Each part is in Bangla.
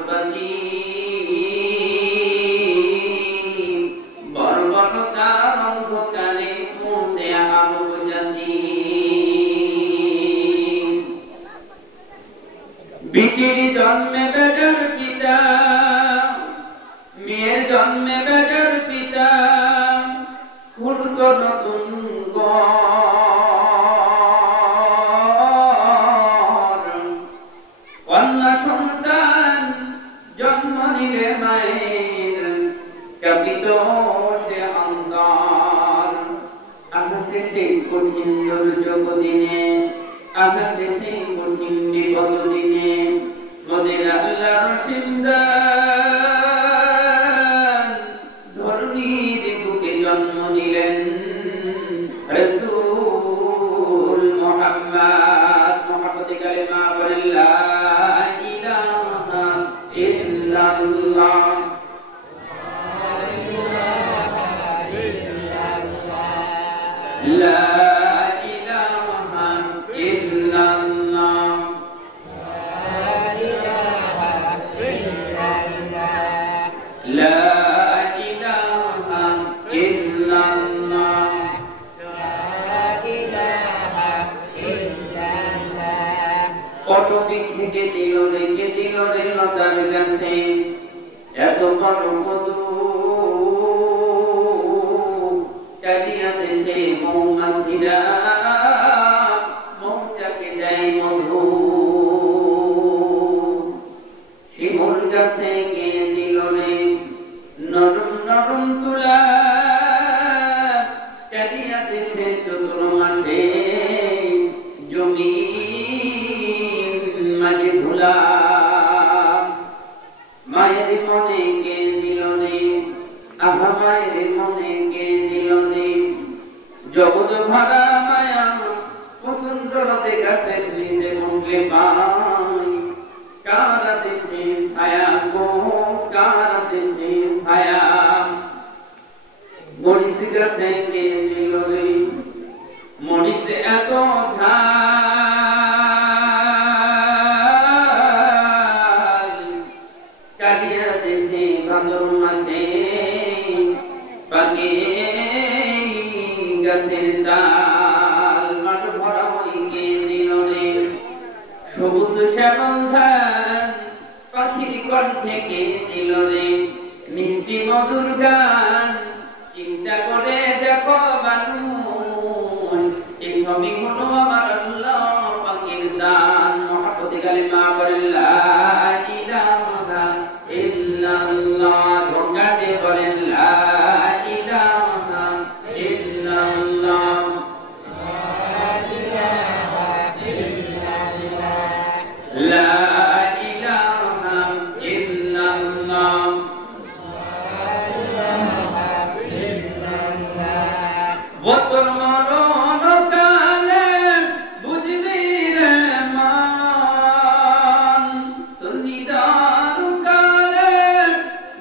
কুরবাতি বর্বরতার অন্ধকারে মুছে আরব জাতি বিটির জন্মে বেটার পিতা মেয়ের জন্মে বেটার পিতা খুলত নতুন কন্যা সন্তান জন্ম নিলে মায়ের কাঁপিত সে অন্তর আকাশে সেই কঠিন দুর্যোগ দিনে আকাশে সেই কঠিন বিপদ দিনে মোদের আল্লাহর সিমদান ধরণীর বুকে জন্ম নিলেন রাসূল মুহাম্মদ মুহাম্মদে কালেমা বলেন লা ইলাহা ইল্লাল্লাহ লা এত বড় মধু কাটিয়াতে সে মৌমাছিরা মৌটাকে দেয় মধু শিমুল গাছে গিয়ে দিল রে নরম নরম তুলা কাটিয়াতে সে চতুর মাসে জমি মাঝে ধুলা মায়ের মনে কে দিল নে আহা মায়ের মনে কে দিল নে জগৎ ভরা মায়া বসুন্ধরাতে গাছে নিজে বসলে পাই কারা দেশে ছায়া গো কারা দেশে ছায়া মরিচ গাছে কে দিল রে মরিচ এত ঝাল কালিয়া দেশে ভাদর মাসে পাকে গাছের ডাল মাঠ ভরা হইকে দিল রে সবুজ শ্যামল ধান পাখির কণ্ঠে কে দিল রে মিষ্টি মধুর গান চিন্তা করে দেখো মানুষ এসবই হলো আমার আল্লাহ পাকের দান মুহাম্মদে কালেমা বলেন লা ইলাহা ইল্লাল্লাহ ধোঁকাতে বলেন লা ইলাহা ইল্লাল্লাহ লা ইলাহা ইল্লাল্লাহ বতর মরণ কালে বুঝবি রে মান তোর নিদান কালে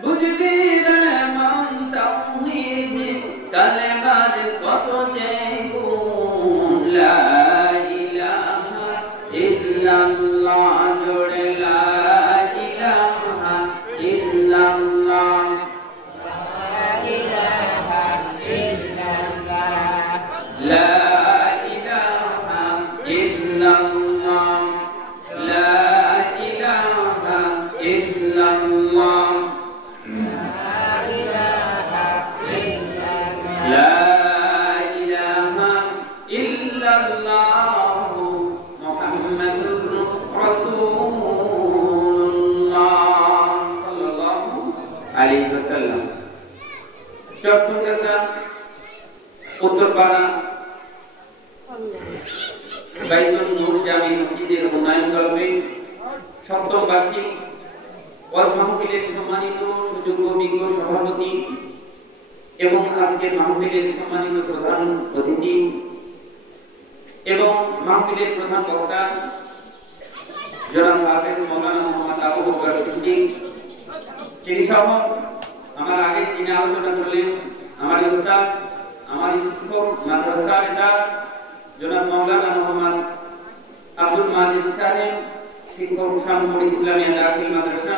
বুঝবি রে মান তাওহীদ কালেমার কত যে গুণ লা ইলাহা ইল্লাল্লাহ জোড়ে লা ইলাহা ইল্লাল্লাহ لا إله إلا الله لا إله إلا الله لا إله إلا الله محمد رسول الله صلى الله عليه وسلم উত্তরপাড়া বাইতুল নূর জামি মসজিদের উন্নয়ন কল্পে সপ্তম বার্ষিক ওয়াজ মাহফিলের সম্মানিত সুযোগ্য বিজ্ঞ সভাপতি এবং আজকের মাহফিলের সম্মানিত প্রধান অতিথি এবং মাহফিলের প্রধান বক্তা জনাব হাফেজ মাওলানা মোহাম্মদ আবু বকর সিদ্দিক তিনি সহ আমার আগে যিনি আলোচনা করলেন আমার উস্তাদ আমার শিক্ষক মাদ্রাসা নেতা জনাব মাওলানা মোহাম্মদ আব্দুল মাজিদ সাহেব শিক্ষক শামসুল ইসলামিয়া দাখিল মাদ্রাসা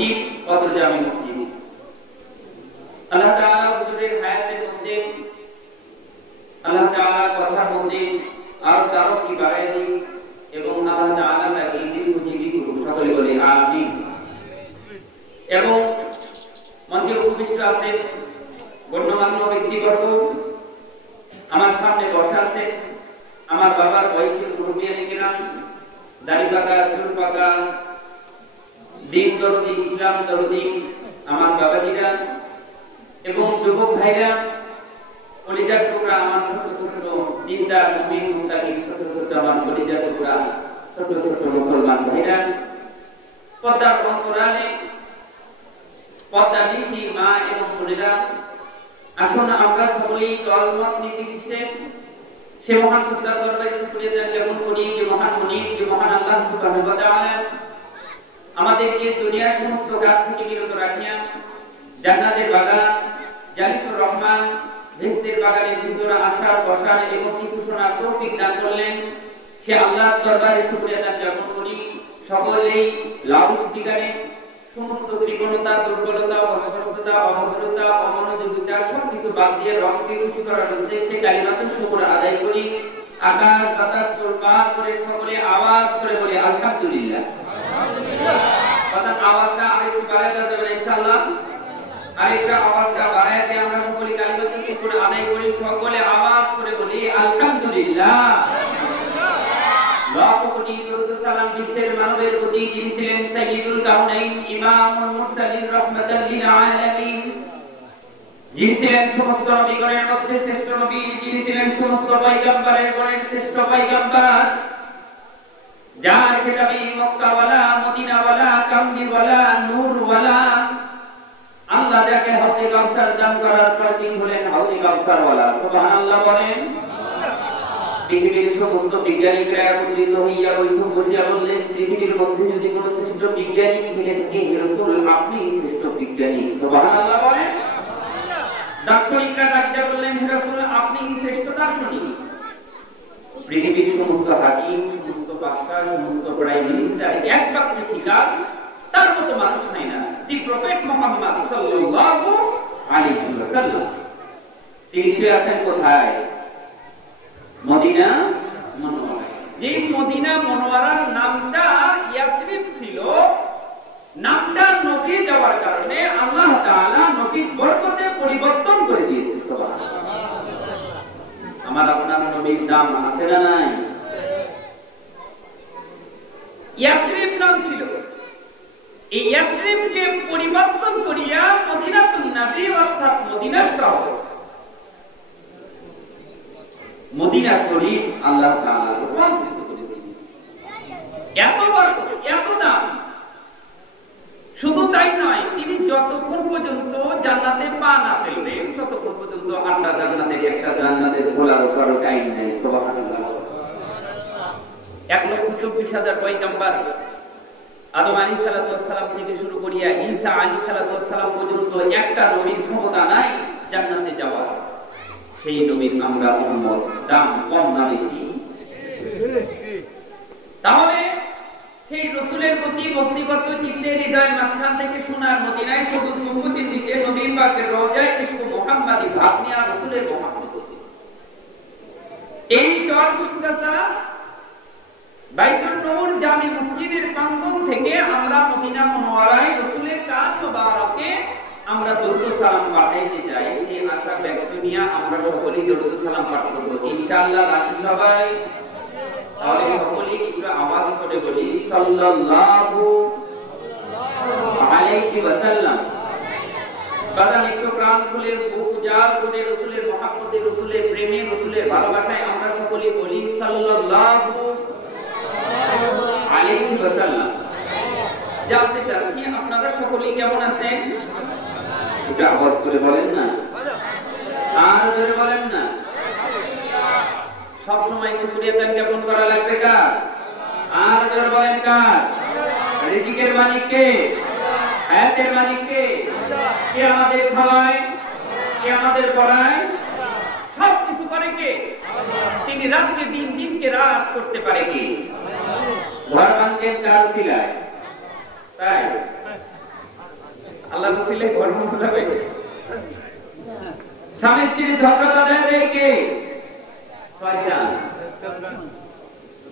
খতিব অত্র জামি মসজিদ। আল্লাহ তাআলা হুজুরের হায়াতের মধ্যে আল্লাহ তাআলা কথার মধ্যে আরো তারক্কি বাড়ায় দিন এবং আল্লাহ তাআলা তাকে দীর্ঘজীবী করুন, সকলে বলে আমিন। এবং মঞ্চে উপবিষ্ট আছেন গণ্যমান্য ব্যক্তিবর্গ, আমার সামনে বসা আছে আমার বাবার বয়সের মুরব্বিয়ানে কিরাম, দাড়ি পাকা চুল পাকা দিন দরদি ইসলাম দরদি আমার বাবাজিরা এবং যুবক ভাইরা, কলিজার টুকরা আমার ছোট ছোট দিনদার মুমিন মুত্তাকিন, ছোট ছোট আমার কলিজার টুকরা ছোট ছোট মুসলমান ভাইরা, পর্দার অন্তরালে পর্দা নিশি মা এবং বোনেরা, আসুন আমরা সকলেই দলমত নির্বিশেষে সে মহান সত্তার দরবারে শুকরিয়া জ্ঞাপন করি যে মহান মুনিব, যে মহান আল্লাহ সুবহানাহু ওয়া তাআলা আমাদেরকে দুনিয়ার সমস্ত কাজ থেকে বিরত রাখিয়া জান্নাতের বাগান জান্নাতুর রহমান বেহেশতের বাগানে ভিতরে আসার বসার এবং কিছু শোনার তৌফিক দান করলেন। সে আল্লাহর দরবারে শুকরিয়া জ্ঞাপন করি। সকলেই লাউড স্পিকারে সমস্ত বিকলতা, দুর্বলতা, অস্পষ্টতা, অভদ্রতা, অমনোযোগিতা সবকিছু বাদ দিয়ে রবকে খুশি করার উদ্দেশ্যে কালিমাতুল শুকর আদায় করি। আকাশ বাতাস তোলপাড় করে সকলে আওয়াজ করে বলি আলহামদুলিল্লাহ। অর্থাৎ আওয়াজটা আরেকটু বাড়ায় দিতে হবে ইনশাআল্লাহ। আরেকটা আওয়াজটা বাড়ায় দিয়ে আমরা সকলে কালিমাতুল শুকর আদায় করি, সকলে আওয়াজ করে বলি আলহামদুলিল্লাহ। লাখ কোটি দরুদ সালাম বিশ্বের মানবের প্রতি, যিনি ছিলেন সাইয়্যিদুল কাউনাইন ইমামুল মুরসালিন রাহমাতাল লিল আলামিন, যিনি ছিলেন সমস্ত নবীগণের মধ্যে শ্রেষ্ঠ নবী, যিনি ছিলেন সমস্ত পয়গম্বরের গণের শ্রেষ্ঠ পয়গম্বর, যার খেতাবে মক্কাওয়ালা, মদিনাওয়ালা, কামলিওয়ালা, নূরওয়ালা, আল্লাহ যাকে হাউজে কাউসার দান করার পর তিনি হলেন হাউজে কাউসারওয়ালা। সুবহানাল্লাহ বলেন। পৃথিবীর সমস্ত বিজ্ঞানীরা একত্রিত হইয়া বৈঠক বসিয়া বললেন, পৃথিবীর মধ্যে যদি কোন শ্রেষ্ঠ বিজ্ঞানী থেকে থাকে রাসূল আপনি শ্রেষ্ঠ বিজ্ঞানী। সুবহানাল্লাহ বলেন। দার্শনিকরা ডাকিয়া বললেন, রাসূল আপনি শ্রেষ্ঠ দার্শনিক। পৃথিবীর সমস্ত হাকিম, সমস্ত বাদশা, সমস্ত প্রাইম মিনিস্টার এক বাক্যে স্বীকার তার মতো মানুষ নাই না, দি প্রফেট মুহাম্মদ সাল্লাল্লাহু আলাইহি ওয়াসাল্লাম। তিনি শুয়ে আছেন কোথায়? মদিনা মুনাওয়ারায়। যে মদিনা মুনাওয়ারার নামটা ইয়াসরিব ছিল, নামটা নবী যাওয়ার কারণে আল্লাহ তাআলা নবীর বরকতে পরিবর্তন করে দিয়েছে। সুবহানাল্লাহ। আমার আপনার নবীর নাম আছে না নাই? ইয়াসরিব নাম ছিল, এই ইয়াসরিবকে পরিবর্তন করিয়া মদিনাতুন নবী অর্থাৎ মদিনা শহর, মদিনা শরীফ আল্লাহ তাআলা রূপান্তরিত করেছেন। এত বরকত, এত দাম। শুধু তাই নয়, তিনি যতক্ষণ পর্যন্ত জান্নাতে পা না ফেলবেন ততক্ষণ পর্যন্ত আটটা জান্নাতের একটা জান্নাতের খোলার কারো টাইম নেই। সুবহানাল্লাহ। 1,24,000 পয়গম্বর আদম আলাইহিস সালাতু ওয়াস সালাম থেকে শুরু করিয়া ঈসা আলাইহিস সালাতু ওয়াস সালাম পর্যন্ত একটা নবীর ক্ষমতা নাই জান্নাতে যাওয়ার। সেই নবীর আমরা উম্মত, দাম কম না বেশি? তাহলে সেই রাসূলের প্রতি ব্যক্তিগত চিত্তে হৃদয়ের মাঝখান থেকে সোনার মদিনায় সবুজ গম্বুজের নিচে নবী পাকের রওজায় ইশক মুহাম্মাদি ভাব নিয়ে রাসূলের মুহাম্মদ, এই চরচুক্কাসা বাইতুল নূর জামি মসজিদের প্রাঙ্গণ থেকে আমরা মদিনা মুনাওয়ারায় রাসূলের কান মোবারকে আমরা দরুদ সালাম পাঠাইতে চাই। সেই আশা ব্যক্ত নিয়ে আমরা সকলেই দরুদ সালাম পাঠ করব ইনশাআল্লাহ। রাজি সবাই? তাহলে সকলেই একটু আওয়াজ করে বলি সাল্লাল্লাহু আলাইহি ওয়াসাল্লাম। বাদান একটু প্রাণ খুলে বুক উজাড় করে রাসূলের মহব্বতে, রাসূলের প্রেমে, রাসূলের ভালোবাসায় আমরা সকলেই বলি সাল্লাল্লাহু আলাইহি ওয়াসাল্লাম। জানতে চাচ্ছি আপনারা সকলেই কেমন আছেন? এটা আওয়াজ করে বলেন না, আর জোরে বলেন না। সব সময় শুকরিয়া জ্ঞাপন করা লাগবে কার? আর জোরে বলেন কার? রিজিকের মালিক কে? হায়াতের মালিক কে? কে আমাদের খাওয়ায়, কে আমাদের পড়ায়, সব কিছু করে কে? তিনি রাতকে দিন, দিনকে রাত করতে পারে কে? ঘর ভাঙেন কার ছিলায়, তাই ছিলে ঘর ভাঙা যাবে? স্বামী স্ত্রী ঝগড়া দেবে কে? শয়তান।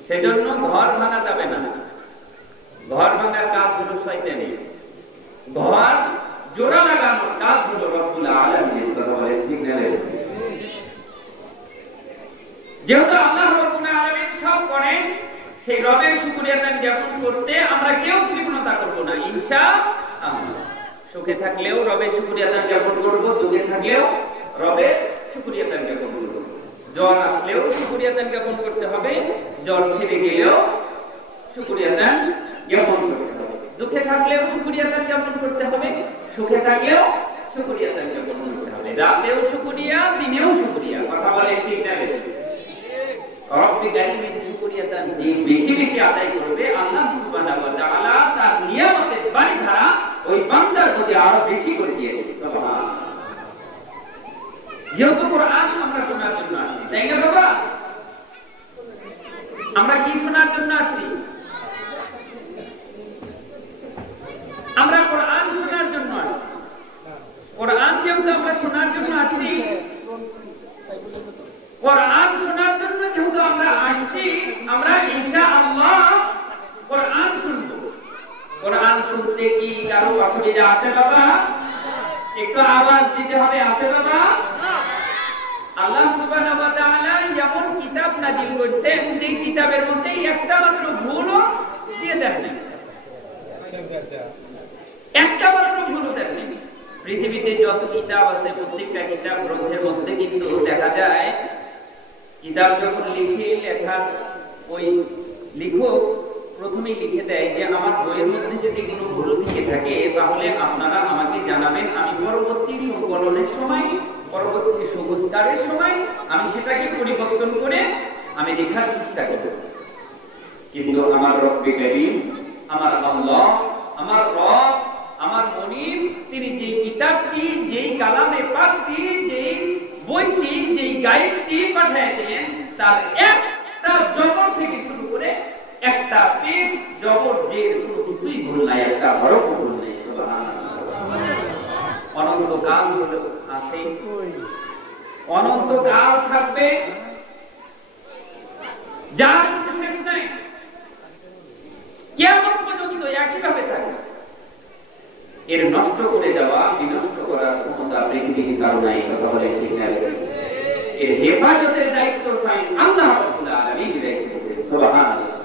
সেজন্য ঘর ভাঙা যাবে না। ঘর ভাঙার কাজ হলো শয়তানি, ঘর জোড়া লাগানোর কাজ হলো রব্বুল আলামিনের। কথা বলে ঠিক না? যেহেতু আল্লাহ রব্বুল আলামিন সব করেন, সেই রবের শুকরিয়া জ্ঞাপন করতে আমরা কেউ কৃপণতা করব না ইনশাআল্লাহ। সুখে থাকলেও রবের শুকরিয়া জ্ঞাপন করব, দুঃখে থাকলেও রবের শুকরিয়া জ্ঞাপন করব। জ্বর আসলেও শুকরিয়া জ্ঞাপন করতে হবে, জ্বর ছেড়ে গেলেও শুকরিয়া জ্ঞাপন করতে হবে। দুঃখে থাকলেও শুকরিয়া জ্ঞাপন করতে হবে, সুখে থাকলেও শুকরিয়া জ্ঞাপন করতে হবে। রাতেও শুকরিয়া, দিনেও শুকরিয়া। কথা বলে ঠিক না? রব্বি গায়িবিন শুকরিয়াতান, যে বেশি বেশি আদায় করবে আল্লাহ সুবহানাহু ওয়া তাআলা তার নিয়ামতের বাড়িধারা ওই বান্দার প্রতি আরো বেশি করে দিয়ে দেবে। সুবহানাল্লাহ। যেহেতু কোরআন আমরা শোনার জন্য আসি, তাই না বাবা? আমরা কি শোনার জন্য আসি? আমরা কোরআন শোনার জন্য আসি। কোরআন যেহেতু আমরা শোনার জন্য আসি, কোরআন শোনার জন্য যেহেতু আমরা আসছি, আমরা ইনশাআল্লাহ কোরআন শুনবো। কোরআন শুনতে কি কারো অসুবিধা আছে বাবা? একটু আওয়াজ দিতে হবে, আছে বাবা? আল্লাহ সুবহানাহু ওয়া তাআলা যেমন কিতাব নাযিল করেছেন, যে কিতাবের মধ্যে একটা মাত্র ভুলও দিয়ে দেন না, একটা মাত্র ভুলও দেন না। পৃথিবীতে যত কিতাব আছে প্রত্যেকটা কিতাব গ্রন্থের মধ্যে কিন্তু দেখা যায় কিতাব যখন লেখার ওই লেখক প্রথমেই লিখে দেয় যে আমার বইয়ের মধ্যে যদি কোনো ভুল থেকে থাকে তাহলে আপনারা আমাকে জানাবেন, আমি পরবর্তী সংকলনের সময়, পরবর্তী সংস্কারের সময় আমি সেটাকে পরিবর্তন করে আমি লেখার চেষ্টা করব। কিন্তু আমার রব্বে কারীম, আমার আল্লাহ, আমার রব, আমার মনিব, তিনি যে কিতাবটি, যেই কালামে পাকটি, যেই বইটি, যেই গাইডটি পাঠিয়ে দিলেন, তার একটা জবর থেকে শুরু করে একটা পেজ জবর জের কোনো কিছুই ভুল নাই, একটা হরফ ভুল নাই। সুবহানাল্লাহ। অনন্তকাল হলো আছে, অনন্তকাল থাকবে, যার কোনো শেষ নাই, কিয়ামত পর্যন্ত একইভাবে থাকবে। এর নষ্ট করে দেওয়া, বিনষ্ট করার ক্ষমতা পৃথিবীর কারো নাই। কথা বলে ঠিক না? এর হেফাজতের দায়িত্ব স্বয়ং আল্লাহ রাব্বুল আলামিন দায়িত্ব করেছেন। সুবহানাল্লাহ।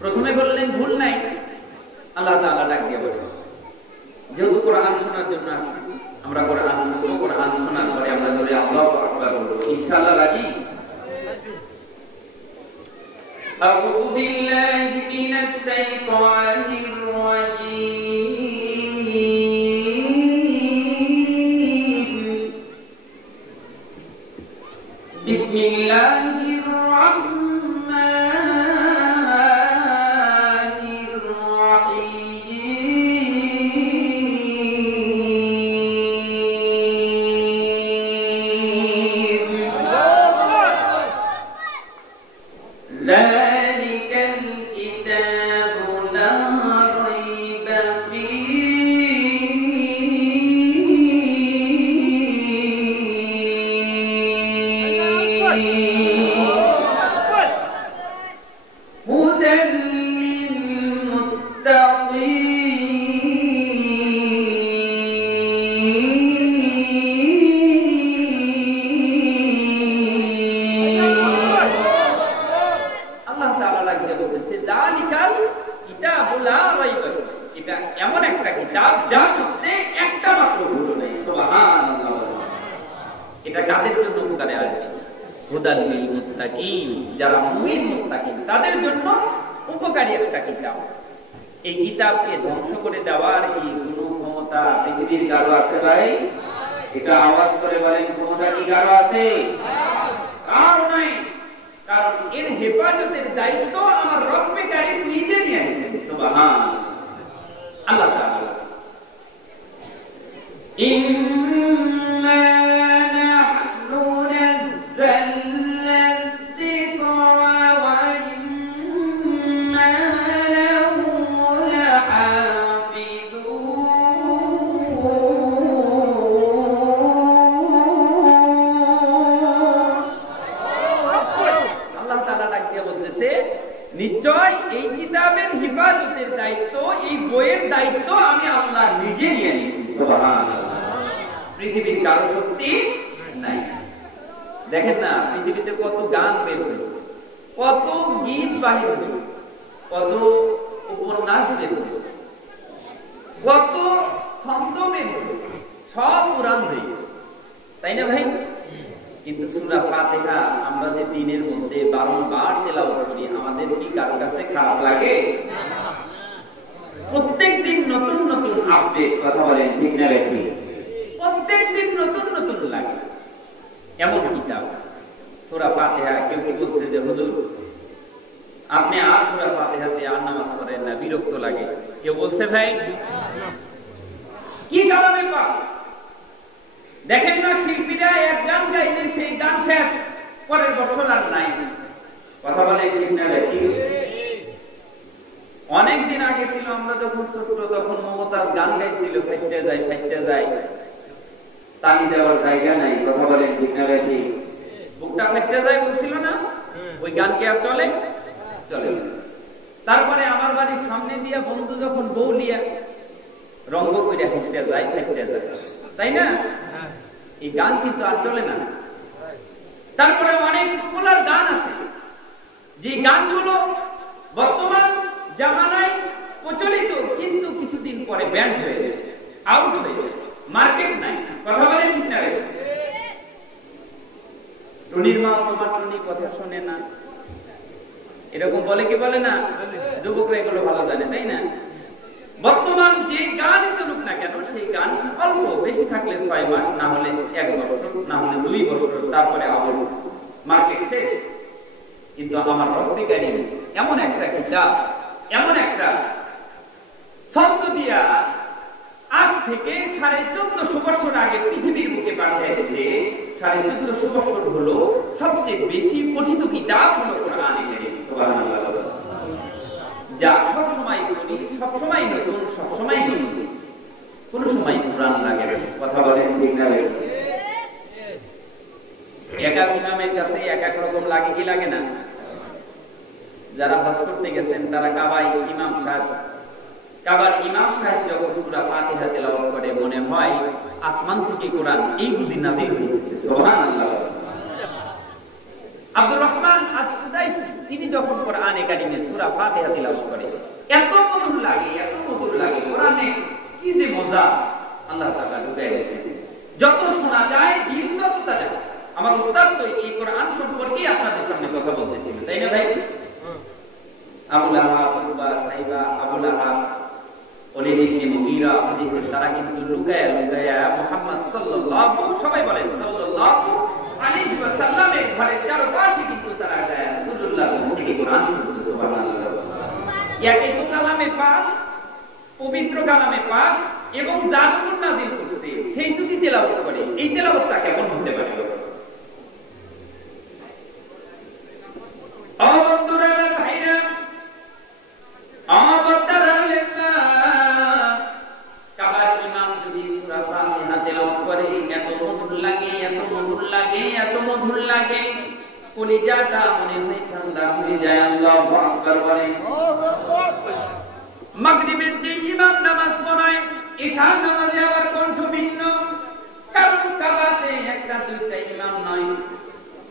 প্রথমে বললেন ভুল নাই, আল্লাহ তাআলা ডাক দিয়ে বলেন যেহেতু কোরআন শোনার জন্য আসছি, আমরা কোরআন শুনবো। কোরআন শোনার পরে আমরা ধরে আল্লাহু আকবার বলবো, ইনশাআল্লাহ রাজি? আউযু বিল্লাহি মিনাশ শাইতানির রাজীম। বিসমিল্লাহির রাহমানির রাহিম। যালিকাল কিতাবু লা রাইবা এটা এমন একটা কিতাব যার মধ্যে একটা মাত্র ভুল নেই। সুবহানাল্লাহ। এটা কাদের জন্য উপকারে আসবে? হুদাল লিল মুত্তাকিন, যারা মুমিন মুত্তাকিন তাদের জন্য উপকারী একটা কিতাব। এই কিতাবকে ধ্বংস করে দেওয়ার এই কোনো ক্ষমতা পৃথিবীর কারো আছে ভাই? এটা আওয়াজ করে বলেন, ক্ষমতা কি কারো আছে? কারো নাই। কারণ এর হেফাজতের দায়িত্ব আমার রব্বে কারীম নিজে নিয়ে নিয়েছেন। সুবহানাল্লাহ। আল্লাহ তাআলা ইন্না নাহনু নাযালনা যিকরা ওয়া ইন্না লাহু লাহাফিযুন। দায়িত্ব আমি আল্লাহ নিজে নিয়ে নিয়েছি। সুবহানাল্লাহ। পৃথিবীর কারো শক্তি নাই। দেখেন না পৃথিবীতে কত গান বের হলো, কত গীত বাহির হলো, কত উপন্যাস বের হলো, কত ছন্দ বের হলো, সব কোরআন হয়ে গেছে, তাই না ভাই? কিন্তু সূরা ফাতিহা আমরা যে দিনের মধ্যে বারংবার তেলাওয়াত করি, আমাদের কি কারো কাছে খারাপ লাগে? প্রত্যেকদিন নতুন নতুন আপডেট, কথা বলেন ঠিক না ঠিক? প্রত্যেকদিন নতুন নতুন লাগে। এমন কিতাব সূরা ফাতিহা, কেউ কি বলছে যে হুজুর আপনি আর সূরা ফাতিহাতে আর নামাজ পড়েন না, বিরক্ত লাগে? কেউ বলছে ভাই? কি কারণে পাক? দেখেন না শিল্পীরা এক গান গাইলে সেই গান শেষ, পরের বছর আর নাই। কথা বলে ঠিক না ঠিক? অনেকদিন আগে ছিল, আমরা যখন ছোট তখন মমতাজ গান গাইছিল, ফাইটে যায় ফাইটে যায়, তালি দেওয়ার জায়গা নাই। কথা বলেন ঠিক না ঠিক? বুকটা ফাইটে যায় বলছিল না, ওই গান কি আর চলে? চলে। তারপরে আমার বাড়ির সামনে দিয়া বন্ধু যখন বউলিয়া রঙ্গ করে ফাইটে যায় ফাইটে যায়, তাই না? এই গান কিন্তু আর চলে না। তারপরে অনেক পপুলার গান আছে, যে গানগুলো বর্তমান জামানায় প্রচলিত, কিন্তু কিছুদিন পরে ব্যান্ড হয়ে যায়, আউট হয়ে যায়, মার্কেট নাই। কথা বলেন ঠিক না? টুনির মা তোমার টুনি কথা শোনে না, এরকম বলে কি বলে না? যুবকরা এগুলো ভালো জানে, তাই না? বর্তমান যে গানই চলুক না কেন, সেই গান অল্প, বেশি থাকলে 6 মাস, না হলে 1 বছর, না হলে 2 বছর, তারপরে আবার মার্কেট শেষ। কিন্তু আমার রব্বে কারীম এমন একটা কিতাব, এমন একটা শব্দ দিয়া আজ থেকে 1450 বছর আগে পৃথিবীর বুকে পাঠিয়েছে। 1450 বছর হলো সবচেয়ে বেশি পঠিত কিতাব হলো কোরআনে কারীম। সুবহানাল্লাহ। যা সবসময় করি, সবসময় নতুন, সবসময় নতুন, কোন সময় পুরান লাগে না। কথা বলেন ঠিক না? এক এক ইমামের কাছে এক এক রকম লাগে কি লাগে না? যারা হজ করতে গেছেন তারা কাবার ইমাম সাহেব যখন সূরা ফাতিহা তেলাওয়াত করে, মনে হয় আসমান থেকে কোরআন এই বুঝি নাযিল হয়েছে। সুবহানাল্লাহ। আব্দুর রহমান আস-সুদাইসি তিনি যখন কোরআনে কারীমের সূরা ফাতিহা তেলাওয়াত করে, এত মধুর লাগে, এত মধুর লাগে। কোরআনে কি যে মজা আল্লাহ তাআলা ঢুকায় দিয়েছেন, যত শোনা যায় দিল তত তাজা। আমার উস্তাদ তো এই কোরআন সম্পর্কে আপনাদের সামনে কথা বলতেছিল, তাই না ভাই? আবু লাহাব, উতবা, সাইবা, আবু লাহাব, ওলীদ ইবনে মুগীরা, তারা কিন্তু লুকায়া লুকায়া মুহাম্মদ সাল্লাল্লাহু, সবাই বলেন সাল্লাল্লাহু আলাইহি ওয়াসাল্লামের ঘরের চারপাশে কিন্তু তারা রাসূলুল্লাহ থেকে কোরআন শুনতে। সুবহানাল্লাহ। একে তো কালামে পাক, পবিত্র কালামে পাক, এবং যার উপর নাযিল করতে সেই যদি তেলাওয়াত করে, এই তেলাওয়াতটা কেমন হতে পারে? কলিজাটা মনে হয় ঠান্ডা হয়ে যায়। আল্লাহু আকবার বলেন। মাগরিবের যে ইমাম নামাজ পড়ায়, ইশার নামাজে আবার কণ্ঠ ভিন্ন, কারণ কাবাতে একটা দুইটা ইমাম নয়,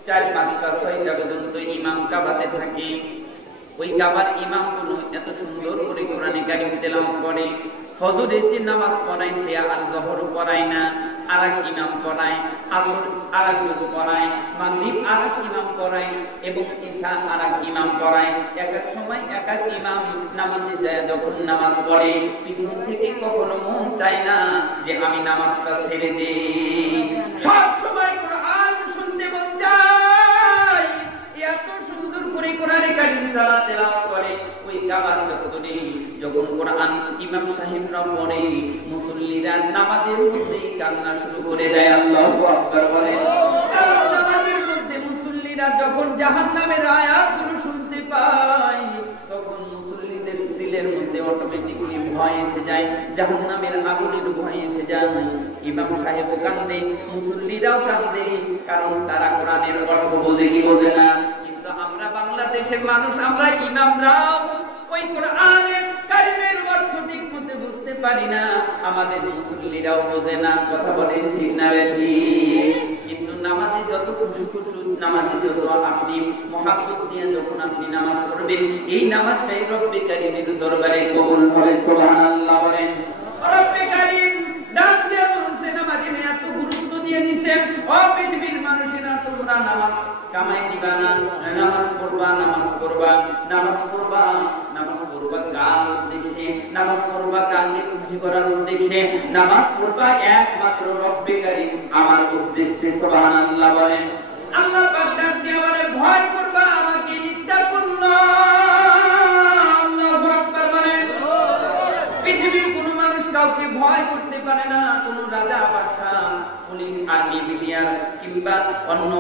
4, 5টা 6টা পর্যন্ত ইমাম কাবাতে থাকে। ওই কাবার ইমামগুলো এত সুন্দর করে কোরআনে কারীম তেলাওয়াত করে। ফজরের যে নামাজ পড়ায় সে আর জোহর পড়ায় না, আরেক ইমাম পড়ায়, আসর আরেক পড়ায়, মাগরিব আরেক ইমাম পড়ায়, এবং ইশা আরেক ইমাম পড়ায়। এক এক সময় এক এক ইমাম নামাজে যায়, যখন নামাজ পড়ে পিছন থেকে কখনো মন চায় না যে আমি নামাজটা ছেড়ে দেই, সব সময় কোরআন শুনতে মন চায়। এত সুন্দর করে কোরআনে কারীম তেলাওয়াত করে। ওই কাবার ভেতরে যখন কোরআন ইমাম সাহেবরা পড়ে, মুসল্লিরা নামাজের মধ্যেই কান্না শুরু করে দেয়। আল্লাহু আকবার বলে। নামাজের মধ্যে মুসল্লিরা যখন জাহান্নামের আয়াতগুলো শুনতে পায়, তখন মুসল্লিদের দিলের মধ্যে অটোমেটিক্যালি ভয় এসে যায়, জাহান্নামের আগুনের ভয় এসে যায়। ইমাম সাহেবও কান্দে, মুসল্লিরাও কান্দে, কারণ তারা কোরআনের অর্থ বোঝে কি বোঝে না। কিন্তু আমরা বাংলাদেশের মানুষ, আমরা ইমামরাও ওই কোরআনের কারীমের অর্থ ঠিক মতো বুঝতে পারি না, আমাদের মুসল্লিরাও বোঝে না। কথা বলেন ঠিক না রে ঠিক? কিন্তু নামাজে যত খুশু খুশু, নামাজে যত আপনি মহাব্বত দিয়ে যখন আপনি নামাজ পড়বেন, এই নামাজটাই রব্বে কারীমের দরবারে কবুল হবে। সুবহানাল্লাহ বলেন। রব্বে কারীম ডাক দিয়ে বলছেন, নামাজে এত গুরুত্ব দিয়ে দিয়েছেন, ও পৃথিবীর মানুষেরা তোমরা নামাজ কামাই দিবা না, নামাজ পড়বা, নামাজ পড়বা, নামাজ পড়বা, নামাজ পড়বা কার উদ্দেশ্যে? নামাজ পড়বা কাকে খুশি করার উদ্দেশ্যে? নামাজ পড়বা একমাত্র রব্বে কারীম আমার উদ্দেশ্যে। সুবহানাল্লাহ বলেন। আল্লাহ পাক ডাক দিয়ে বলে, ভয় করবা আমাকে, ইত্তাকুল্লাহ। আল্লাহু আকবার বলেন। পৃথিবীর কোন মানুষ কাউকে ভয় করতে পারে না। কোন রাজা, বাদশা, পুলিশ, আর্মি, বিডিআর কিংবা অন্য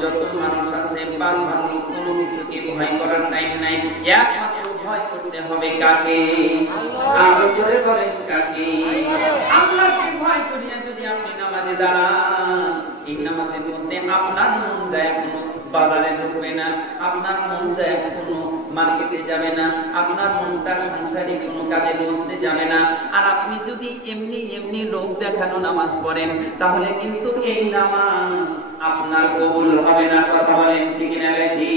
যত মানুষ আছে, বাঘ ভাল্লুক, কোনো কিছুকে ভয় করার টাইম নাই। একমাত্র ভয় করতে হবে কাকে? আরো জোরে বলেন কাকে? আল্লাহকে ভয় করিয়া যদি আপনি নামাজে দাঁড়ান, এই নামাজের মধ্যে আপনার মন যায় কোনো বাজারে ঢুকবে না, আপনার মন যায় কোনো মার্কেটে যাবে না, আপনার মনটা সংসারিক কোনো কাজের মধ্যে যাবে না। আর আপনি যদি এমনি এমনি লোক দেখানো নামাজ পড়েন, তাহলে কিন্তু এই নামাজ আপনার কবুল হবে না। কথা বলেন ঠিক না বেঠি?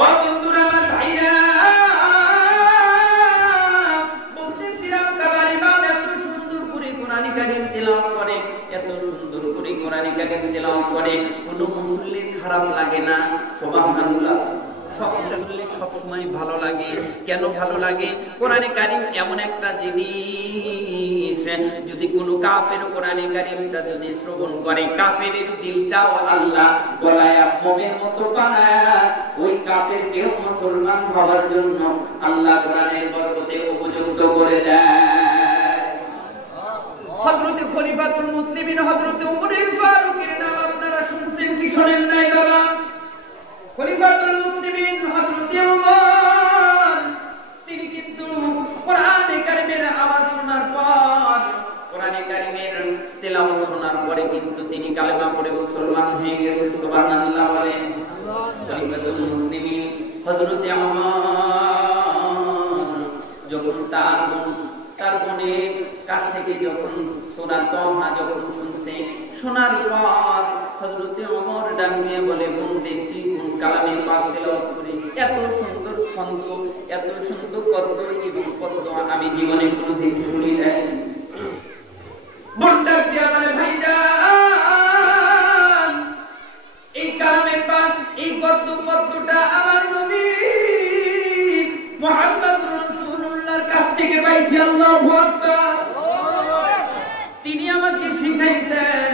ও বন্ধুরা, আমার ভাইরা, বলতেছিলাম কাবারি বাপ এত সুন্দর করে কোরআন কারীম তেলাওয়াত করে, এত সুন্দর করে কোরআন কারীম তেলাওয়াত করে, কোনো মুসল্লির খারাপ লাগে না। সুবহানাল্লাহ। সব মুসল্লি সব সময় ভালো লাগে। কেন ভালো লাগে? কোরআনে কারীম এমন একটা জিনিস, যদি কোনো কাফের কোরআনে কারীমটা যদি শ্রবণ করে, কাফেরের দিলটাও আল্লাহ গলায়া মোমের মতো বানায়, ওই কাফেরকেও মুসলমান হওয়ার জন্য আল্লাহ কোরআনের বরকতে উপযুক্ত করে দেয়। হযরত খলিফাতুল মুসলিমিন হযরত ওমর ফারুকের নাম আপনারা শুনছেন কি শোনেন নাই বাবা? খলিফাতুল মুসলিমিন হযরত ওমর, তিনি কিন্তু কোরআনে কারীমের আওয়াজ শোনার পর, কোরআনে কারীমের তেলাওয়াত শোনার পরে কিন্তু তিনি কালেমা পড়ে মুসলমান হয়ে গেছে। সুবহানাল্লাহ বলেন। খলিফাতুল মুসলিমিন হযরত ওমর যখন তার বোনের কাছ থেকে যখন সূরা তাহা যখন শুনছে, শোনার পর হযরত ওমর ডাক দিয়ে বলে, বোন দেখি কোন কালামে পাক তেলাওয়াত করি, এত সুন্দর ছন্দ, এত সুন্দর কদ্দ এবং কদ্দ আমি জীবনে কোনোদিন শুনি নাই। বোন ডাক দিয়ে বলে, ভাইজান, এই কালামে পাক, এই কদ্দটা আমার নবী মুহাম্মদুর রাসূলুল্লাহর কাছ থেকে পাইছি। আল্লাহু আকবার। তিনি আমাকে শিখাইছেন,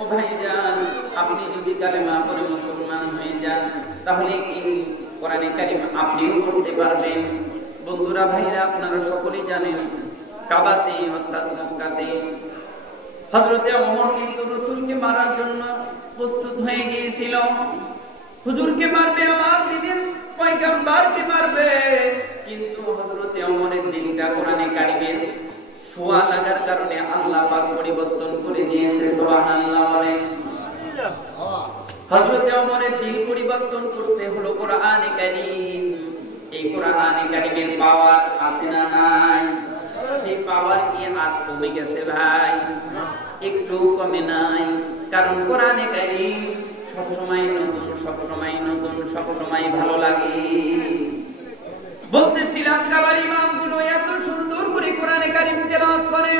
ও ভাইজান, আপনি যদি কালেমা পড়ে মুসলমান হয়ে যান, তাহলে এই কোরআনে কারীম আপনিও পড়তে পারবেন। বন্ধুরা, ভাইরা, আপনারা সকলেই জানেন, কাবাতে অর্থাৎ মক্কাতে হযরত ওমর কিন্তু রাসূলকে মারার জন্য প্রস্তুত হয়ে গিয়েছিল। হুজুরকে মারবে, আমার দিনের পয়গম্বরকে মারবে, কিন্তু হযরত ওমরের দিনটা কোরআনে কারীমের ছোঁয়া লাগার কারণে আল্লাহ পাক পরিবর্তন করে দিয়েছে। সুবহানাল্লাহ বলেন। হযরত ওমরের দিন পরিবর্তন করতে হলো কোরআনে কারীম। এই কোরআনে কারীমের পাওয়ার আছে না নাই? সেই পাওয়ার কি আজ কমে গেছে ভাই? একটু কমে নাই। কারণ কোরআনে কারীম সবসময় নতুন, সবসময় নতুন, সবসময় ভালো লাগে। বলতেছিলাম কাবার ইমামগুলো এত সুন্দর করে কোরআনে কারীম তেলাওয়াত করে,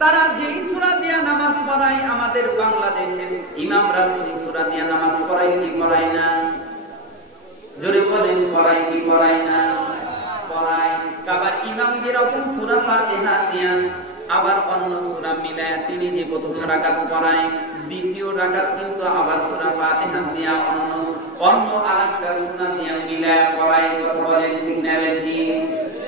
তারা যেই সূরা দিয়া নামাজ পড়ায়, আমাদের বাংলাদেশের ইমামরা সেই সূরা দিয়া নামাজ পড়ায় কি পড়ায় না? জোরে বলেন, পড়ায় কি পড়ায় না? পড়ায়। কাবার ইমাম যেরকম সূরা ফাতিহা দিয়া আবার অন্য সূরা মিলায়া তিনি যে প্রথম রাকাত পড়ায়, দ্বিতীয় রাকাত কিন্তু আবার সূরা ফাতিহা দিয়া অন্য আরেকটা সূরা দিয়া মিলায়া পড়ায়। কথা বলেন ঠিক না বেঠি?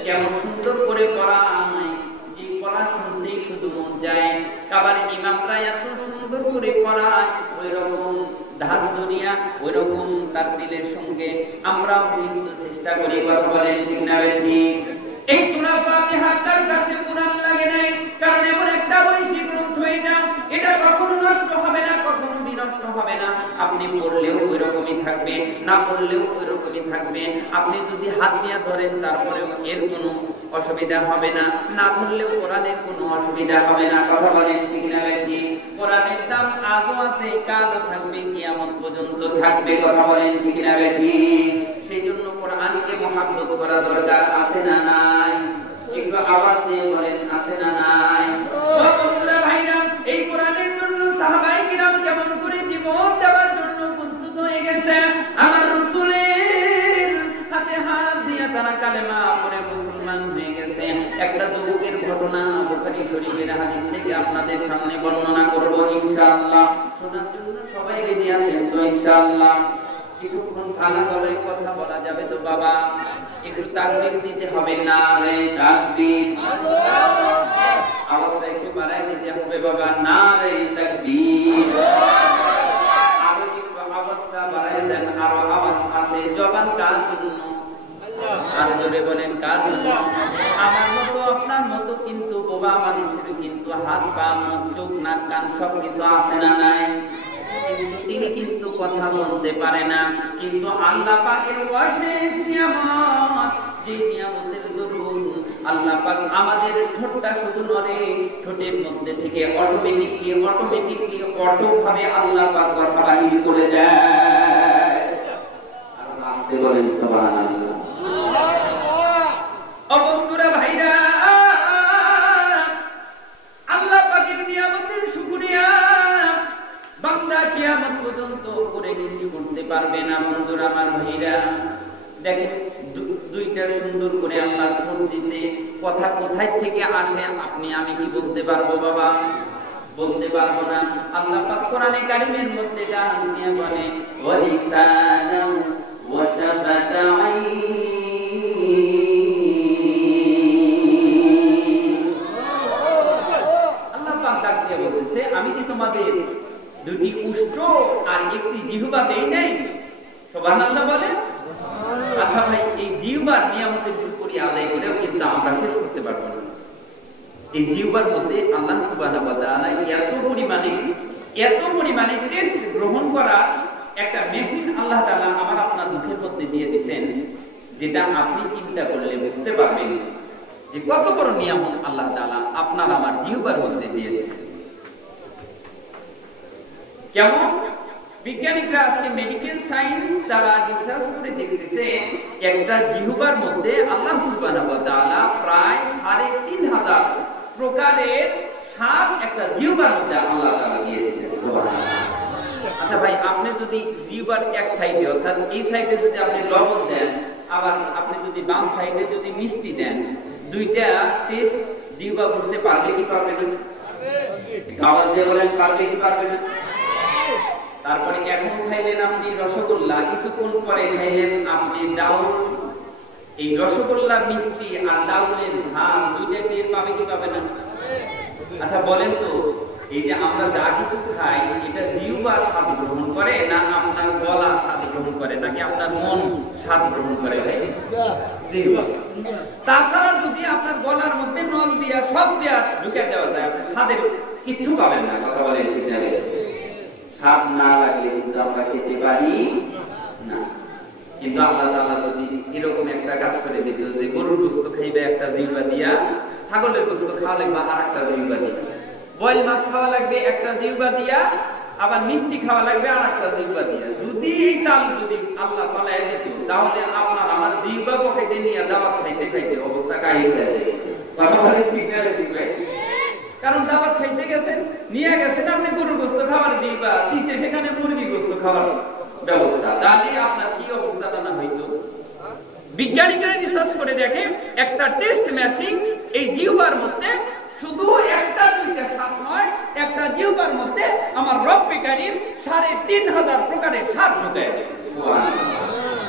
কেমন সুন্দর করে পড়ায়, যে পড়া শুনতেই শুধু মন যায়। কাবার ইমামরা এত সুন্দর করে পড়ায়, ওইরকম ধার দুনিয়া, ওইরকম তাকবীরের সঙ্গে আমরাও কিন্তু চেষ্টা করি। কথা বলেন ঠিক না বেঠি? এই সূরা ফাতিহা কার কাছে কুরআন লাগে নাই, কারণ এমন একটা ঐশী গ্রন্থ এটা কখনো নষ্ট হবে না, কখনো বিনষ্ট হবে না। আপনি পড়লেও ওইরকমই থাকবে, না পড়লেও ওইরকমই থাকবে। আপনি যদি হাত দিয়ে ধরেন, তারপরেও এর কোনো অসুবিধা হবে না, না ধরলেও কোরআনের কোনো অসুবিধা হবে না। কথা বলেন ঠিক না বেশি? কোরআনের দাম আজও আছে, কালও থাকবে, কিয়ামত পর্যন্ত থাকবে। কথা বলেন ঠিক না বেশি? সেই জন্য কোরআনকে মহব্বত করা দরকার, আছে না নাই? একটু আওয়াজ দিয়ে বলেন, আছে না নাই? বন্ধুরা ভাইরা, এই কোরআনের জন্য সাহাবায়ে কিরাম কেমন করে জীবন দেওয়ার জন্য প্রস্তুত হয়ে গেছে। আমার রাসূলের হাতে হাত দিয়ে তারা কালেমা পড়ে মুসলমান হয়ে গেছে। একটা যুবকের ঘটনা বুখারী শরীফের হাদিস থেকে আপনাদের সামনে বর্ণনা করব ইনশাআল্লাহ। শোনার জন্য সবাই রেডি আছেন তো ইনশাআল্লাহ? কিছুক্ষণ কালা গলায় কথা বলা যাবে তো বাবা? একটু তাকবীর দিতে হবে, নারে তাকবীর। আওয়াজটা একটু বাড়ায় দিতে হবে বাবা, নারে তাকবীর। আরো একটু আওয়াজটা বাড়ায় দেন, আরো আওয়াজ আছে। জবান কার জন্য? আর জোরে বলেন, কার জন্য? আমার মতো আপনার মতো কিন্তু বোবা মানুষের কিন্তু হাত পা মুখ চোখ নাক কান সবকিছু আছে না নাই? তিনি কিন্তু কথা বলতে পারে না, কিন্তু আল্লাহ পাকের অশেষ নিয়ামত, যে নিয়ামতের দরুন আল্লাহ পাক আমাদের ঠোঁটটা শুধু নড়ে, ঠোঁটের মধ্যে থেকে অটোমেটিকলি অটোভাবে আল্লাহ পাক কথা বাহির করে দেয়। আর আসতে বলেন সুবহানাল্লাহ। ও বন্ধুরা ভাইরা, আল্লাহ পাকের নিয়ামতের শুকরিয়া বান্দা কিয়ামত পর্যন্ত করে শেষ করতে পারবে না। বন্ধুরা আমার ভাইরা, দেখেন দুইটা সুন্দর করে আল্লাহ ঠোঁট দিয়েছে। কথা কোথায় থেকে আসে আপনি আমি কি বলতে পারবো বাবা? বলতে পারবো না। আল্লাহ পাক কোরআনে কারীমের মধ্যে ডাক দিয়ে বলে, ওয়ালিসানাও ওয়া শাফাতাইন। আল্লাহ পাক ডাক দিয়ে বলতেছে, আমি কি তোমাদের দুটি উষ্ঠ আর একটি জিহ্বা দেই নাই? সুবহানাল্লাহ বলেন। আচ্ছা ভাই, এই জিহ্বার নিয়ামতের শুকরিয়া আদায় করেও কিন্তু আমরা শেষ করতে পারবো না। এই জিহ্বার মধ্যে আল্লাহ সুবহানাহু ওয়া তাআলা এত পরিমাণে টেস্ট গ্রহণ করা একটা মেশিন আল্লাহ তাআলা আমার আপনার মুখের মধ্যে দিয়ে দিয়েছেন, যেটা আপনি চিন্তা করলে বুঝতে পারবেন যে কত বড় নিয়ামত আল্লাহ তাআলা আপনার আমার জিহ্বার মধ্যে দিয়ে দিয়েছেন। কেমন? বিজ্ঞানীরা আজকে মেডিকেল সায়েন্স দ্বারা রিসার্চ করে দেখতেছে, একটা জিহ্বার মধ্যে আল্লাহ সুবহানাহু ওয়া তাআলা প্রায় ৩,৫০০ প্রকারের স্বাদ একটা জিহ্বার মধ্যে আল্লাহ তাআলা দিয়ে দিয়েছেন। সুবহানাল্লাহ। আচ্ছা ভাই, আপনি যদি জিহ্বার এক সাইডে অর্থাৎ এই সাইডে যদি আপনি লবণ দেন, আবার আপনি যদি বাম সাইডে যদি মিষ্টি দেন, দুইটা টেস্ট জিহ্বা বুঝতে পারবে কি পারবে না? আওয়াজ দিয়ে বলেন, পারবে কি পারবে না? তারপরে এখন খাইলেন আপনি রসগোল্লা, কিছুক্ষণ পরে খাইলেন আপনি ডাউল। এই রসগোল্লা মিষ্টি আর ডাউলের ঝাল দুইটা টের পাবে কি পাবে না? আচ্ছা বলেন তো, এই যে আমরা যা কিছু খাই, এটা জিহ্বা স্বাদ গ্রহণ করে না আপনার গলা স্বাদ গ্রহণ করে, নাকি আপনার মন স্বাদ গ্রহণ করে? ভাই জিহ্বা। তাছাড়া যদি আপনার গলার মধ্যে নল দিয়া সব দিয়া ঢুকে দেওয়া যায়, আপনি স্বাদের কিচ্ছু পাবেন না। কথা বলেন ঠিক না? স্বাদ না লাগলে কিন্তু আমরা খেতে পারি না। কিন্তু আল্লাহ তাআলা যদি এরকম একটা কাজ করে দিত যে গরুর গোশত খাইবে একটা জিহ্বা দিয়া, ছাগলের গোশত খাওয়া লাগবে আর একটা জিহ্বা দিয়া, বয়েল মাছ খাওয়া লাগবে একটা জিহ্বা দিয়া, আবার মিষ্টি খাওয়া লাগবে আর একটা জিহ্বা দিয়া, যদি এই তাল যদি আল্লাহ পালায় দিত, তাহলে আপনার আমার জিহ্বা পকেটে নিয়ে দাওয়াত খাইতে খাইতে অবস্থা কাহিল হয়ে যায়। কথা বলে ঠিক না? কারণ দাওয়াত খাইতে গেছেন, নিয়ে গেছেন আপনি গরুর গোশত খাবার দিবা, দিচ্ছে সেখানে মুরগি গোশত খাবার ব্যবস্থা, তাহলে আপনার কি অবস্থাটা না হইতো? বিজ্ঞানীরা রিসার্চ করে দেখে, একটা টেস্ট মেশিন এই জিহ্বার মধ্যে শুধু একটা দুইটা স্বাদ নয়, একটা জিহ্বার মধ্যে আমার রব্বে কারীম ৩,৫০০ প্রকারের স্বাদ ঢুকায় দিয়েছে। সুবহানাল্লাহ।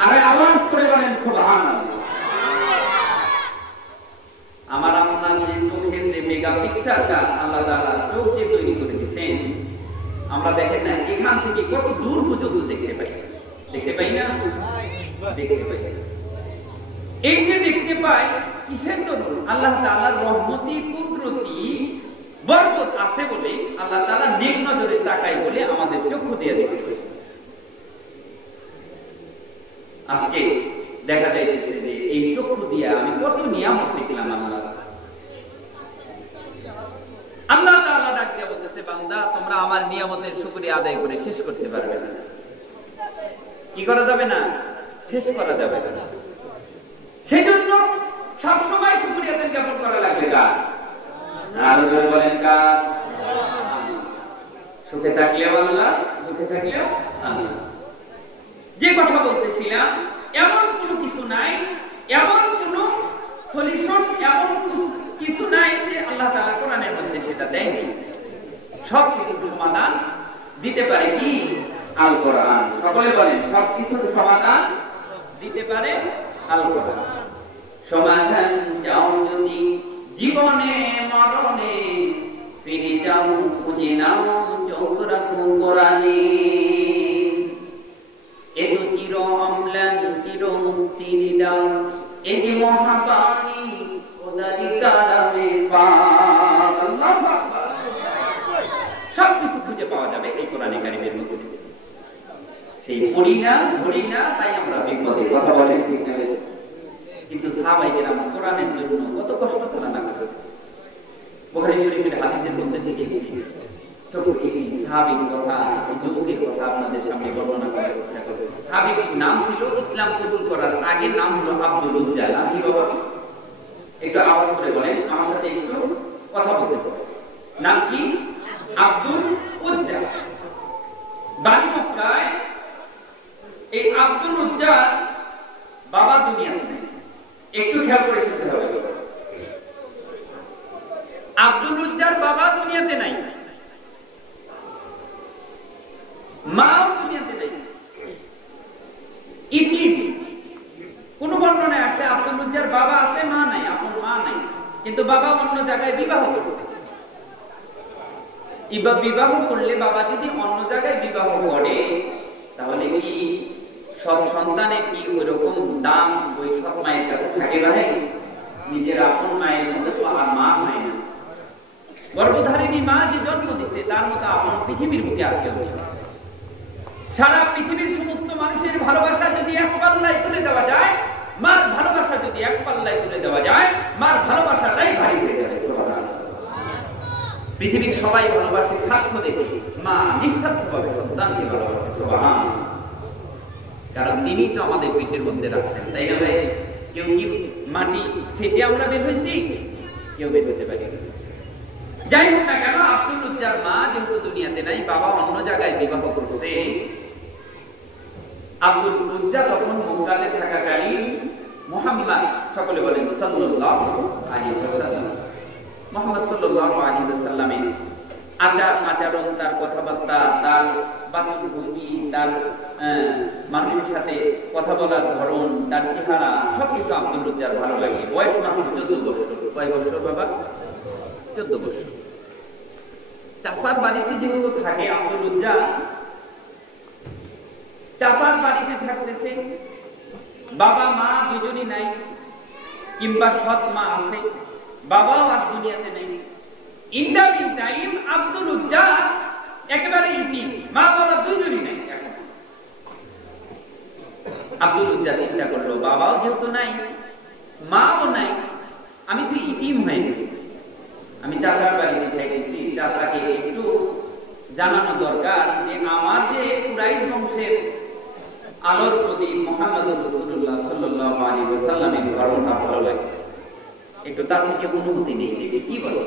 আরে আওয়াজ করে বলেন সুবহানাল্লাহ। আমার আপনার যে চোখের যে মেগা পিক্সেলটা আল্লাহ তাআলা চোখ দিয়ে তৈরি করে দিয়েছেন, আমরা দেখেন না এখান থেকে কত দূর পর্যন্ত দেখতে পাই? দেখতে পাই না? দেখতে পাই। এই যে দেখতে পাই, কিসের জন্য? আল্লাহ তাআলার রহমতি, কুদরতি, বরকত আছে বলে আল্লাহ তাআলা নেক নজরে তাকায় বলে আমাদের চক্ষু দিয়ে দেখতে। আজকে দেখা যাইতেছে যে এই চক্ষু দিয়ে আমি কত নিয়ামত দেখলাম বান্দা তোমরা আমার নিয়ামতের শুকরিয়া আদায় করে শেষ করতে পারবে না। কি করা যাবে না? শেষ করা যাবে না। সেই জন্য সবসময় শুকরিয়াদের জ্ঞাপন করা লাগবে। কার? আরো বলেন কার? সুখে থাকলেও আল্লাহ, দুঃখে থাকলেও আল্লাহ। যে কথা বলতেছিলাম, এমন কোনো কিছু নাই, এমন কোনো সলিউশন, এমন কিছু নাই যে আল্লাহ তাআলা কোরআনের মধ্যে সেটা দেয়নি। সব কিছুর সমাধান দিতে পারে কি? আল কোরআন। সকলে বলেন সব কিছুর সমাধান দিতে পারে আল কোরআন। সমাধান চাও যদি জীবনে মরণে, ফিরে যাও খুঁজে নাও চোখ রাখো কোরআনে। এ তো চির অম্লান চির মুক্তির দান, এ যে মহাবাণী খোদারি কালামে পাক। আল্লাহু আকবার। সবকিছু খুঁজে পাওয়া যাবে এই কোরআনে কারীমের মধ্যে। সেই পড়ি না ধরি না, তাই আমরা বিপদে। কথা বলেন ঠিক না? কিন্তু সাহাবায়ে কেরাম কোরআনের জন্য কত কষ্ট তারা না করেছে। বুখারী শরীফের হাদিসের মধ্যে থেকে একটি ছোট একটি সাহাবীর কথা, যুবকের কথা আপনাদের সামনে বর্ণনা করার চেষ্টা করব। সাহাবীর নাম ছিল, ইসলাম কবুল করার আগে নাম হলো আব্দুল উজ্জা। কি বাবা? একটু আওয়াজ করে বলেন, আমার সাথে একটু কথা বলতে হবে। নাম কি? আব্দুল উজ্জা। বানি মক্কায় এই আব্দুল উজ্জার বাবা দুনিয়াতে নেই। একটু খেয়াল করে শুনতে হবে। আব্দুল উজ্জার বাবা দুনিয়াতে নাই, মাও দুনিয়াতে নেই, ইতিম। কোন বর্ণনায় আছে আব্দুল উজ্জার বাবা আছে, মা নাই, আপন মা নাই, কিন্তু বাবা অন্য জায়গায় বিবাহ করছে। বিবাহ করলে বাবা যদি অন্য জায়গায় বিবাহ করে, তাহলে কি সব সন্তানের কি ওইরকম দাম ওই সৎ মায়ের কাছে থাকে? ভাই, নিজের আপন মায়ের মতো তো আর মা হয় না। গর্ভধারিণী মা যে জন্ম দিচ্ছে, তার মতো আপন পৃথিবীর বুকে আর কেউ নেই। সারা পৃথিবীর সমস্ত মানুষের ভালোবাসা যদি এক পাল্লায় তুলে দেওয়া যায়, মার ভালোবাসা যদি এক পাল্লায় তুলে দেওয়া যায়, মার ভালোবাসাটাই ভারী হয়ে যাবে। পৃথিবীর সবাই ভালোবাসে স্বার্থ দেখে, মা নিঃস্বার্থভাবে সন্তানকে ভালোবাসে। সুবহানাল্লাহ। কারণ তিনি তো আমাদের পেটের মধ্যে রাখছেন, তাই না ভাই? কেউ কি মাটি ফেটে আমরা বের হয়েছি? কেউ বের হতে পারি। যাই হোক না কেন, আব্দুল উজ্জার মা যেহেতু দুনিয়াতে নাই, বাবা অন্য জায়গায় বিবাহ করছে। আব্দুল উজ্জা তখন মক্কাতে থাকাকালীন মুহাম্মদ, সকলে বলেন সাল্লাল্লাহু আলাইহি ওয়াসাল্লাম, মুহাম্মদ সাল্লাল্লাহু আলাইহি ওয়াসাল্লামের আচার আচরণ, তার কথাবার্তা, তার বাচনভঙ্গি, তার মানুষের সাথে কথা বলার ধরন, তার চেহারা, সবকিছু আব্দুল উজ্জার ভালো লাগে। বয়স মাত্র 14 বছর। কয় বছর বাবা? 14 বছর। চাচার বাড়িতে যেহেতু থাকে আব্দুল উজ্জা, চাচার বাড়িতে থাকতেছে, বাবা মা দুজনই নাই, কিংবা সৎ মা আছে, বাবাও আর দুনিয়াতে নেই। In the mean time Abdul Uzza একেবারে ইতিম, মা বাবা দুজনই নাই। এখন আব্দুল উজ্জা চিন্তা করলো, বাবাও যেহেতু নাই, মাও নাই, আমি তো ইতিম হয়ে গেছি, আমি চাচার বাড়িতে থাকতেছি। চাচাকে একটু জানানো দরকার যে আমার যে কুরাইশ বংশের আলোর প্রদীপ মুহাম্মদুর রাসূলুল্লাহ সাল্লাল্লাহু আলাইহি ওয়াসাল্লামের ধর্মটা ভালো লাগে, একটু তার থেকে অনুমতি নেই। দেখি কি বলে।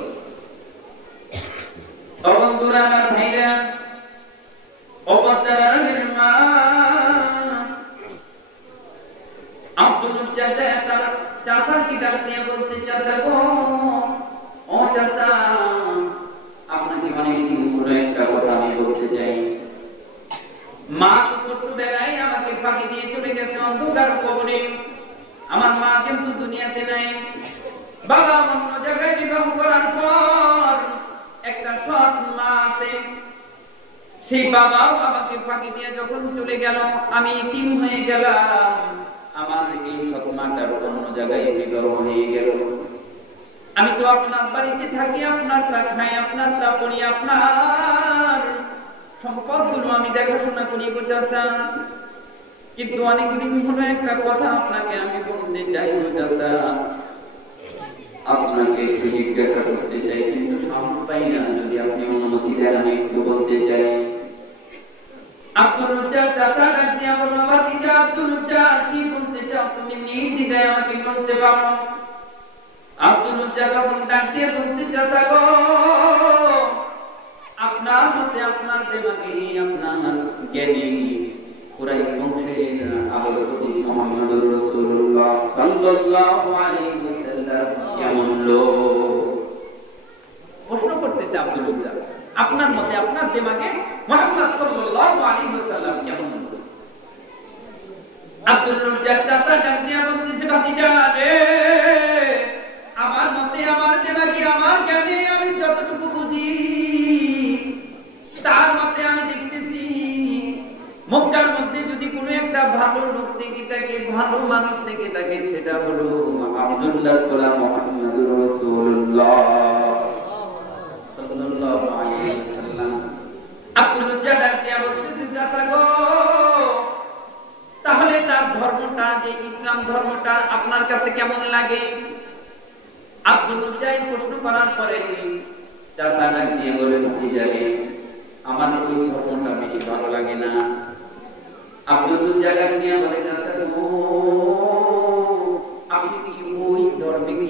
ও বন্ধুরা, আমার ভাইরা, অবতারের মা আব্দুল উজ্জা তার চাচাকে ডাক দিয়ে বলতে, চাচা গো, ও চাচা, আপনাকে অনেক দিন ধরে একটা কথা আমি বলতে চাই। মা ছোটবেলায় আমাকে ফাঁকি দিয়ে চলে গেছে অন্ধকার কবরে। আমার মা যেহেতু দুনিয়াতে নাই, বাবা অন্য জায়গায় বিবাহ করার পর একটা সৎ মা আছে, সেই বাবাও আমাকে ফাঁকি দিয়ে যখন চলে গেল, আমি ইতিম হয়ে গেলাম। আমার এই সৎ মাটার অন্য জায়গায় বিবাহ হয়ে গেল। আমি তো আপনার বাড়িতে থাকি, আপনার তা খাই, আপনার তা পড়ি, আপনার সম্পদগুলো আমি দেখাশোনা করি গো চাচা। কিন্তু অনেকদিন হলো একটা কথা আপনাকে আমি বলতে চাই গো চাচা, আপনাকে একটু জিজ্ঞাসা করতে চাই, কিন্তু সাহস পাই না। যদি আপনি অনুমতি দেন আমি একটু বলতে চাই। আব্দুল উজ্জার চাচা ডাক দিয়া বলল, ভাতিজা আব্দুল উজ্জা, কি বলতে চাও তুমি নির্দ্বিধায় আমাকে বলতে পারো। আব্দুল উজ্জা তখন ডাক দিয়ে বলতে, চাচা গো, আপনার মতে আপনার দেমাগে আপনার জ্ঞানে কুরাইশ বংশের আলোকপতি মুহাম্মদুর রাসূলুল্লাহ সাল্লাল্লাহু আলাইহি ওয়াসাল্লাম কেমন লোক? প্রশ্ন করতেছে আব্দুল উজ্জা, আপনার মতে আপনার দেমাগে মুহাম্মদ সাল্লাল্লাহু আলাইহি ওয়াসাল্লাম কেমন লোক? আব্দুল উজ্জা চাচা ডাক দিয়ে বলতেছে, ভাতিজা রে, আমার মতে আমার দেমাগে আমার জ্ঞানে আমি যতটুকু বুঝি তার মতে আমি দেখতেছি মক্কার মধ্যে যদি কোনো একটা ভালো লোক থেকে থাকে, ভালো মানুষ থেকে থাকে, সেটা হলো আব্দুল্লাহ গোলাম মুহাম্মদুর রাসূলুল্লাহ সাল্লাল্লাহু আলাইহি ওয়াসাল্লাম। আব্দুল উজ্জা ডাক দিয়া বলতেছে, চাচা গো, তাহলে তার ধর্মটা, যে ইসলাম ধর্মটা আপনার কাছে কেমন লাগে? আব্দুল উজ্জা প্রশ্ন করার পরে চাচা ডাক দিয়ে বলে, ভাতিজা রে, আমার ওই ধর্মটা বেশি ভালো লাগে না। আব্দুল উজ্জা ডাক দিয়ে বলে, চাচা গো, আপনি কি ওই ধর্মে কি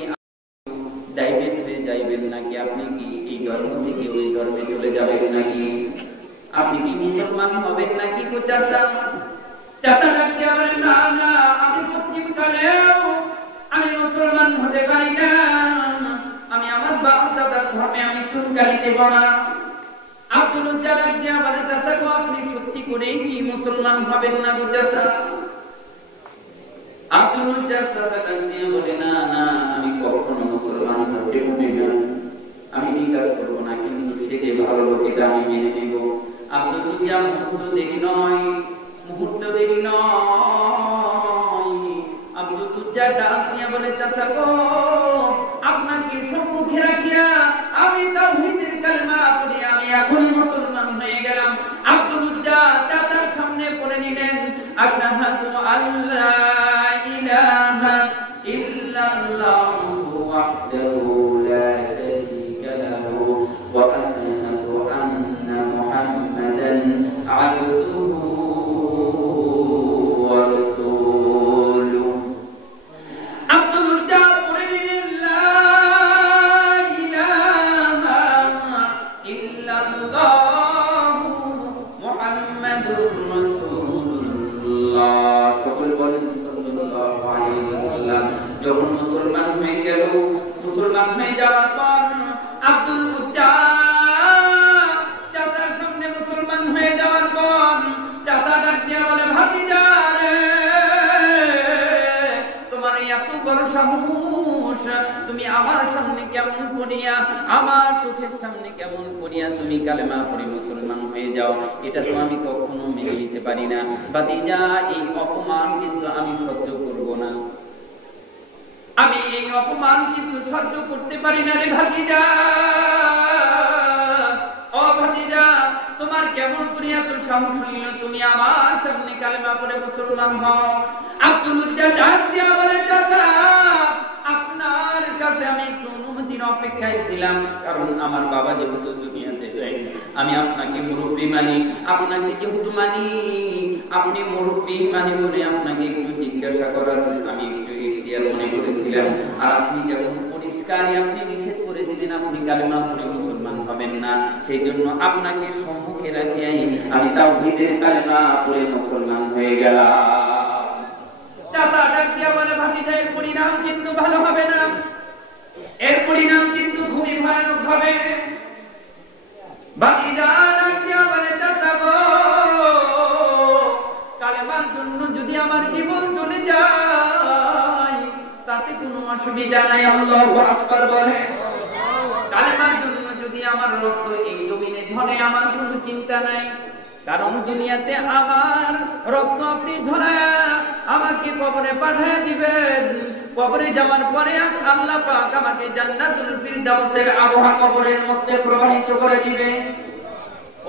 ডাইরেক্ট হয়ে যাইবেন নাকি আপনি কি এই ধর্ম থেকে ওই ধর্মে চলে যাবেন নাকি? আপনি কি মুসলমান হবেন নাকি গো চাচা? চাচা ডাক দিয়ে বলে, না না, আমি পশ্চিমকালেও আমি মুসলমান হতে পারি না, আমি আমার বাপ দাদার ধর্মে আমি চুনকালি দেব না। আব্দুল উজ্জা ডাক দিয়ে বলে, চাচা গো, আপনি সত্যি করে কি মুসলমান হবেন না গো চাচা? আব্দুল উজ্জা চাচা ডাক দিয়ে বলে, না না, আমি কখনো মুসলমান হতে পারি না, আমি এই কাজ করবো না, কিন্তু সে যে ভালো লোক এটা আমি মেনে নেব। আব্দুল উজ্জা মুহূর্ত দেরি নয়, মুহূর্ত দেরি নয়, আব্দুল উজ্জা ডাক দিয়ে বলে, চাচা গো, আপনাকে সম্মুখে রাখিয়া আমি তাওহীদের কালেমা পড়ি আমি এখনই মুসলমান হয়ে গেলাম। আব্দুল উজ্জা চাচার সামনে পড়ে নিলেন, আশহাদু আল্লা ইলাহা ইল্লাল্লাহু ওয়াহদাহু লা শারীকা লাহু ওয়া আশহাদু আন্না মুহাম্মাদান আবদুহু ওয়া রাসূলুহু। আব্দুল উজ্জা পড়ে নিলেন, লা ইলাহা ইল্লাল্লাহু মুহাম্মাদুর রাসূলুল্লাহ। সকল বলেন সাল্লাল্লাহু আলাইহি ওয়াসাল্লাম। যখন মুসলমান হয়ে গেল, মুসলমান হয়ে যাওয়ার পর আব্দুল উজ্জা চাচার সামনে মুসলমান হয়ে যাওয়ার পর চাচা ডাক দিয়ে বলে, ভাতিজা রে, তোমার এত বড় সাহস, তুমি আমার সামনে কেমন করিয়া, আমার চোখের সামনে কেমন করিয়া তুমি কালেমা পড়ে মুসলমান হয়ে যাও? এটা তো আমি কখনো মেনে নিতে পারি না। ভাতিজা, এই অপমান কিন্তু আমি সহ্য করব না, আমি এই অপমান কিন্তু সহ্য করতে পারি না রে ভাতিজা। ও ভাতিজা, তোমার কেমন করিয়া তোর সাহস হইল তুমি আমার সামনে কালেমা পড়ে মুসলমান হও? আব্দুল উজ্জা ডাক দিয়া বলে, চাচা, আপনার কাছে আমি একটু অনুমতির অপেক্ষায় ছিলাম, কারণ আমার বাবা যেহেতু দুনিয়াতে নাই, আমি আপনাকে মুরব্বী মানি, আপনাকে যেহেতু মানি, আপনি মুরব্বী মানি বলে আপনাকে একটু জিজ্ঞাসা করার আমি একটু ইখতিয়ার মনে করেছিলাম। আর আপনি যখন পরিষ্কারই আপনি নিষেধ করে দিলেন আপনি কালেমা পড়ে মুসলমান হবেন না, সেই জন্য আপনাকে সম্মুখে রাখিয়াই আমি তাওহীদের কালেমা পড়ে মুসলমান হয়ে গেলাম। চাচা ডাক দিয়া বলে, ভাতিজা, এর পরিণাম কিন্তু ভালো হবে না, এর পরিণাম কিন্তু খুবই ভয়ানক হবে। ভাতিজা ডাক দিয়া বলে, চাচা গো, কালেমার জন্য যদি আমার জীবন চলে যায় তাতে কোনো অসুবিধা নাই। আল্লাহু আকবার বলে, কালেমার জন্য যদি আমার রক্ত এই জমিনে ঝরে আমার কোনো চিন্তা নাই, কারণ দুনিয়াতে আমার রক্ত আপনি ঝরায়া আমাকে কবরে পাঠিয়ে দিবেন, কবরে যাওয়ার পরে আল্লাহ পাক আমাকে জান্নাতুল ফিরদাউসের আবহাওয়া কবরের মধ্যে প্রবাহিত করে দিবে।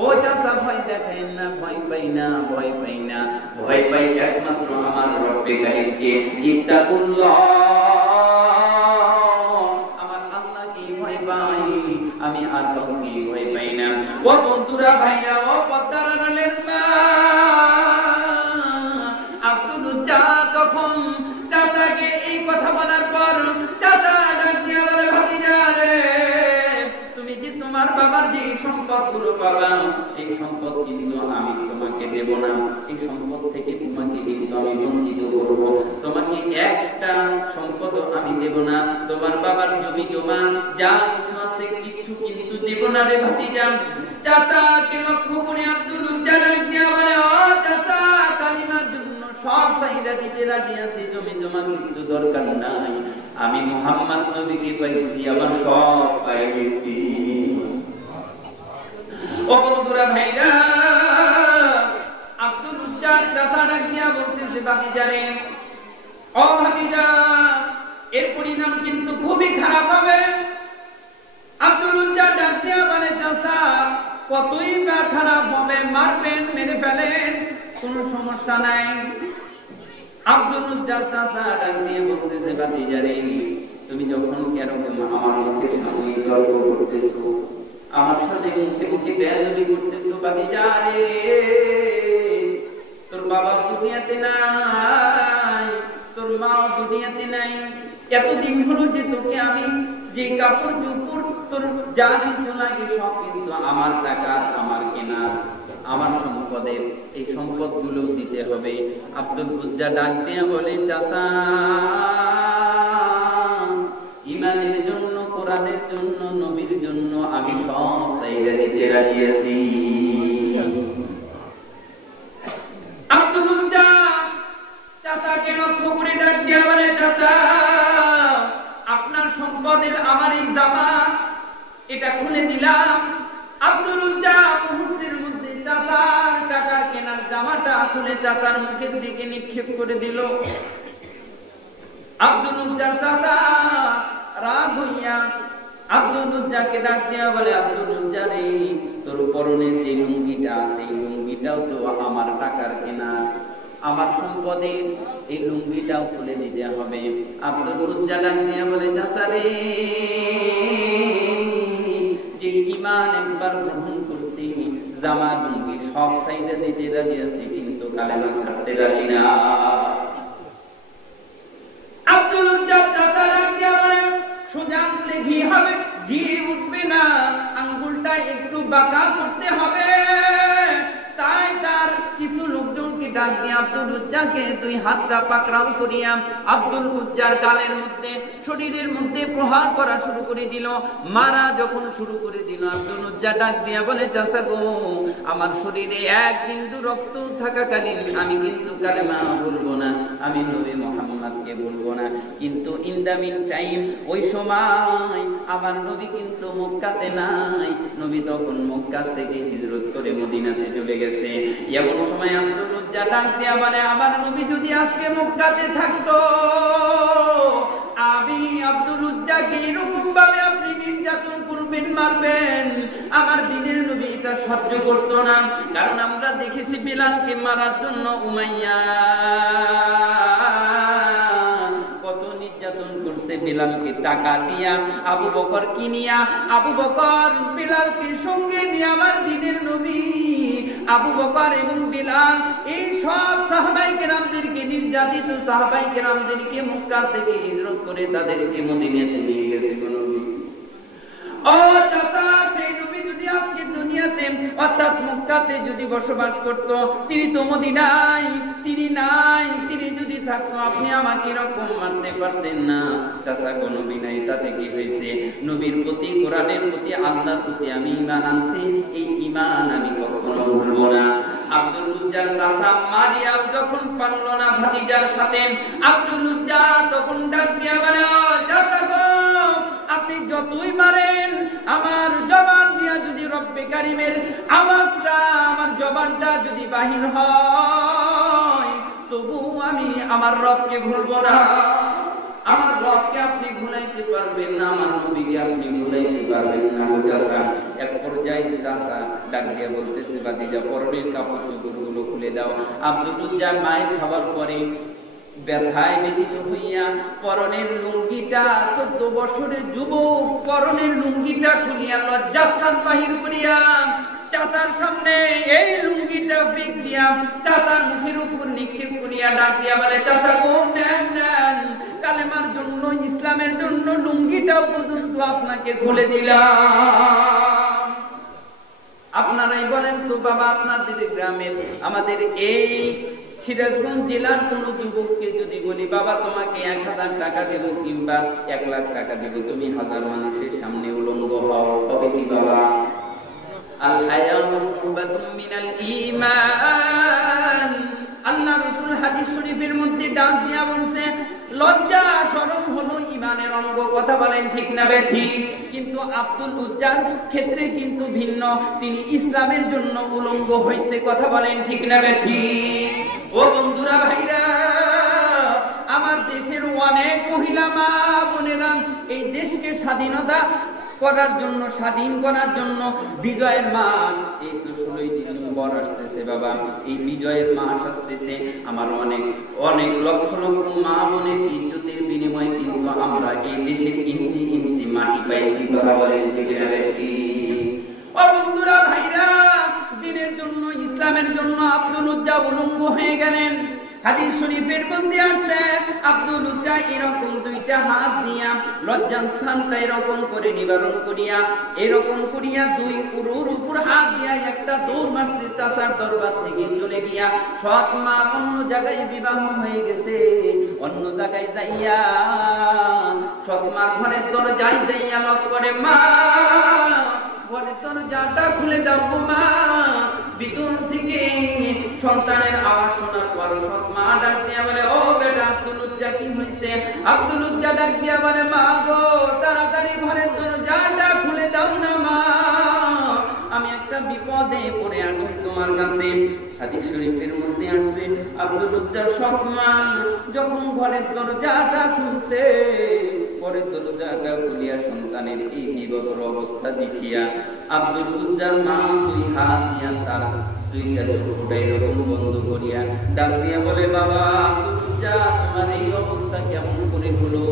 ও চাচা, ভয় দেখেন না, ভয় পাই না, ভয় পাই না, ভয় পাই একমাত্র আমার রব্বে কারীমকে। ইত্তাকুল্লাহ, আমার আল্লাহকে ভয় পাই। আমি আর কাউকে ভয় পাই না। ও বন্ধুরা, ভাইরা, ও পদ্মার আড়ালের মা, আব্দুল উজ্জা তখন চাচাকে এই কথা বলার পর চাচা ডাক দিয়া বলে, ভাতিজা রে, তুমি যে তোমার বাবার যে সম্পদগুলো পাবা, এই সম্পদ কিন্তু আমি তোমাকে দেব না। এই সম্পদ থেকে তোমাকে কিন্তু আমি বঞ্চিত করব। তোমাকে একটা সম্পদ আমি দেব না। তোমার বাবার জমি জমা যা কিছু আছে কিছু কিন্তু দেব না রে ভাতিজা। চাচাকে লক্ষ্য করে আব্দুল উজ্জা ডাক দিয়া বলে, ও চাচা, কালিমার জন্য সব চাহিদা দিতে রাজি আছি, জমি জমা কিছু দরকার নাই। আমি মুহাম্মদ নবীকে পাইছি, আমার সব পাই গেছি। ও বন্ধুরা, ভাইরা, আব্দুল উজ্জা চাচা ডাক দিয়া বলতেছে, ভাতিজা রে, ও ভাতিজা, এর পরিণাম কিন্তু খুবই খারাপ হবে। আব্দুল উজ্জা ডাক দিয়া বলে, চাচা, কতই বা খারাপ হবে, মারবেন, মেরে ফেলেন, কোনো সমস্যা নাই। আব্দুল উজ্জা চাচা ডাক দিয়ে বলতেছে, ভাতিজা রে, তুমি যখন এরকম আমার মুখের সামনে তর্ক করতেছো, আমার সাথে মুখে মুখে বেয়াদবি করতেছো, ভাতিজা রে, তোর বাবা দুনিয়াতে নাই, তোর মাও দুনিয়াতে নাই। এতদিন হলো যে তোকে আমি যে কাপড় চোপড় তোর যা কিছু লাগে সব কিন্তু আমার টাকা, আমার কেনা, আমার সম্পদের, এই সম্পদগুলো দিতে হবে। আব্দুল উজ্জা ডাক দিয়ে বলে, চাচা, ইমানের জন্য, কোরআনের জন্য, নবীর জন্য আমি সব চাইদা দিতে রাজি আছি। আব্দুল উজ্জা চাচাকে লক্ষ্য করে ডাক দিয়ে বলে, চাচা, আপনার সম্পদের আমার এই জামা এটা খুলে দিলাম। আব্দুল উজ্জা মুহূর্তের মধ্যে চাচার টাকার কেনার জামাটা খুলে চাচার মুখের দিকে নিক্ষেপ করে দিল। আব্দুল উজ্জার চাচা রাগ হইয়া আব্দুল উজ্জাকে ডাক দিয়া বলে, আব্দুল উজ্জা রে, তোর পরনের যে লুঙ্গিটা আছে, এই লুঙ্গিটাও তো আমার টাকার কেনা, আমার সম্পদের, এই লুঙ্গিটাও খুলে দিতে হবে। আব্দুল উজ্জা ডাক দিয়া বলে, চাচা রে, যে ঈমান একবার গ্রহণ করছি, জামা লুঙ্গি সব চাইদা দিতে রাজি আছি, কিন্তু কালেমা ছাড়তে রাজি না। আব্দুল উজ্জা চাচা ডাক দিয়া বলে, সোজা আঙ্গুলে ঘি হবে, ঘি উঠবে না, আঙ্গুলটা একটু বাঁকা করতে হবে। তাই তার কিছু লোকজনকে ডাক দিয়ে আব্দুল উজ্জাকে দুই হাতটা পাকড়াও করিয়া আব্দুল উজ্জার গালের মধ্যে, শরীরের মধ্যে প্রহার করা শুরু করে দিল। মারা যখন শুরু করে দিল, আব্দুল উজ্জা ডাক দিয়া বলে, চাচা গো, আমার শরীরে এক বিন্দু রক্ত থাকাকালীন আমি কিন্তু কালেমা বলবো না, আমি নবী মুহাম্মদকে বলবো না। কিন্তু ইন দা মিন টাইম, ওই সময় আমার নবী কিন্তু মক্কাতে নাই। নবী তখন মক্কা থেকে হিজরত করে মদিনাতে চলে গেছে। এমন সময় আব্দুল উজ্জা ডাক দিয়া বলে, আমার নবী যদি আজকে মক্কাতে থাকতো, আমি আব্দুল উজ্জাকে এরকম ভাবে আপনি নির্যাতন করবেন, মারবেন, আমার দিনের নবী এটা সহ্য করতো না। কারণ আমরা দেখেছি বিলালকে মারার জন্য উমাইয়া কত নির্যাতন করছে। বিলালকে টাকা দিয়া, আবু বকর কিনিয়া, আবু বকর বিলালকে সঙ্গে নিয়ে আমার দিনের নবী আবু বকর এবং বিলাল এই সব সাহাবায়ে কেরামদেরকে, নির্যাতিত সাহাবায়ে কেরামদেরকে মক্কা থেকে হিজরত করে তাদেরকে মদিনাতে নিয়ে গেছে নবী। ও চাচা, সেই নবী যদি আজকে দুনিয়াতে অর্থাৎ মক্কাতে যদি বসবাস করত, তিনি তো মদিনায়, তিনি নাই, তিনি যদি থাকতো আপনি আমাকে এরকম মারতে পারতেন না। চাচা গো, নবী নাই, তাতে কি হয়েছে? নবীর প্রতি, কোরআনের প্রতি, আল্লাহর প্রতি আমি ঈমান আনছি, এই ঈমান আমি কখনো ভুলবো না। আব্দুল উজ্জার চাচা মারিয়াম যখন পারল না ভাতিজার সাথে, আব্দুল উজ্জা তখন ডাক দিয়া বলে, চাচা গো, আপনি যতই মারেন, আমার জবান দিয়া যদি রব্বে কারিমের আওয়াজটা, আমার জবানটা যদি বাহির হয়, তবু আমি আমার রবকে ভুলবো না। আমার রবকে আপনি ভুলাইতে পারবেন না, আমার নবীকে আপনি ভুলাইতে পারবেন না। চাচা এক পর্যায়ে চাচা ডাক দিয়া বলতেছে, ভাতিজা, পরনের কাপড় চোপড়গুলো খুলে দাও। আব্দুল উজ্জা মায়ের খাবার পরে ব্যথায় ব্যথিত হইয়া পরনের লুঙ্গিটা 14 বছরের যুবক পরনের লুঙ্গিটা খুলিয়া লজ্জাস্থান বাহির করিয়া চাচার সামনে এই লুঙ্গিটা ফেক দিয়া চাচার মুখের উপর নিক্ষেপ করিয়া ডাক দিয়া বলে, চাচা গো নেন নেন, কালেমার জন্য ইসলামের জন্য লুঙ্গিটাও পর্যন্ত আপনাকে খুলে দিলাম। আপনারাই বলেন তো বাবা, আপনাদের গ্রামের আমাদের এই সিরাজগঞ্জ জেলার কোন যুবককে যদি বলি বাবা তোমাকে 1000 টাকা দেব কিংবা 1 লাখ টাকা দেব, তুমি 1000 মানুষের সামনে উলঙ্গ হও, হবে কি বাবা? আল হায়াউ শুবাতুম মিনাল ঈমান। আল্লাহ রাসূল হাদিস শরীফের মধ্যে ডাক দিয়া বলছে লজ্জা শরম হলো ঈমানের অঙ্গ। কথা বলেন ঠিক না বেঠিক? কিন্তু আব্দুল উজ্জার ক্ষেত্রে কিন্তু ভিন্ন, তিনি ইসলামের জন্য উলঙ্গ হয়েছে। কথা বলেন ঠিক না বেঠিক? ও বন্ধুরা ভাইরা, আমার দেশের অনেক মহিলা মা বোনেরা এই দেশকে স্বাধীনতা করার জন্য, স্বাধীন করার জন্য বিজয়ের মাস, এই তো 16ই ডিসেম্বর আসতেছে বাবা, এই বিজয়ের মাস আসতেছে। আমার অনেক অনেক লক্ষ লক্ষ মা বোনের ইজ্জতের বিনিময়ে কিন্তু আমরা এই দেশের ইঞ্চি ইঞ্চি মাটি পাইছি। কথা বলেন ঠিক না বেঠিক? ও বন্ধুরা ভাইরা, দিনের জন্য ইসলামের জন্য আব্দুল উজ্জা উলঙ্গ হয়ে গেলেন। হাদিস শরীফের মধ্যে আছে আব্দুল উজ্জা এরকম 2টা হাত দিয়া লজ্জাস্থানটা এরকম করে নিবারণ করিয়া, এরকম করিয়া 2 উরুর উপর হাত দিয়া একটা দৌড় মারছে চাচার দরবার থেকে চলে গিয়া। সৎ মা অন্য জায়গায় বিবাহ হয়ে গেছে, অন্য জায়গায় যাইয়া সৎ মার ঘরের দরজায় যাইয়া লক করে, মা ঘরের দরজাটা খুলে দাও গো মা। ভিতর থেকে সন্তানের আওয়াজ শোনার পর সৎ মা ডাক দিয়া বলে, ও বেটা আব্দুল উজ্জা কি হইছে? আব্দুল উজ্জা ডাক দিয়া বলে, মা গো তাড়াতাড়ি ঘরের দরজাটা খুলে দাও না মা, আমি একটা বিপদে পড়ে আছি তোমার কাছে। হাদিস শরীফের মধ্যে আছে আব্দুল উজ্জার সৎ মা যখন ঘরের দরজাটা খুলছে, ঘরের দরজাটা খুলিয়া সন্তানের এই বিবস্ত্র অবস্থা দেখিয়া আব্দুল উজ্জার মা 2 হাত দিয়া তার 2টা চোখটা এরকম বন্ধ করিয়া ডাক দিয়া বলে, বাবা আব্দুল উজ্জা তোমার এই অবস্থা কেমন করে হলো?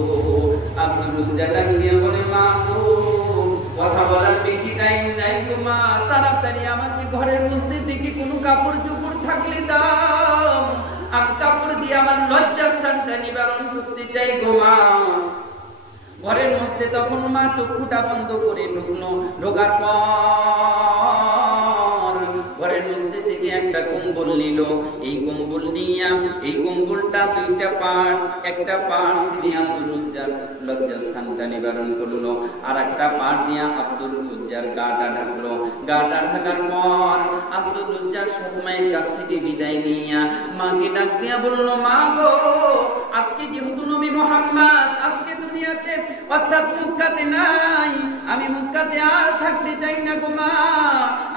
আব্দুল উজ্জা ডাক দিয়া বলে, মা গো কথা বলার বেশি টাইম নাই গো মা, তাড়াতাড়ি আমাকে ঘরের মধ্যে থেকে কোনো কাপড় চোপড় থাকলে দাও, আমি কাপড় দিয়ে আমার লজ্জাস্থানটা নিবারণ করতে চাই গো মা। ঘরের মধ্যে তখন মা চক্ষুটা বন্ধ করে ঢুকলো। ঢোকার পর ঘরের মধ্যে থেকে একটা কম্বল নিল। এই কম্বল নিয়া এই কম্বলটা 2টা পার্ট, একটা পার্ট দিয়ে আব্দুল উজ্জার লজ্জাস্থানটা নিবারণ করলো, আর একটা পার্ট দিয়ে আব্দুল উজ্জার গাটা ঢাকলো। গাটা ঢাকার পর আব্দুল উজ্জার সৎ মায়ের কাছ থেকে বিদায় নিয়া মাকে ডাক দিয়া বলল, মা গো আজকে যেহেতু নবী মুহাম্মদ আজকে দুনিয়াতে অর্থাৎ মক্কাতে নাই, আমি মক্কাতে আর থাকতে চাই না গো মা,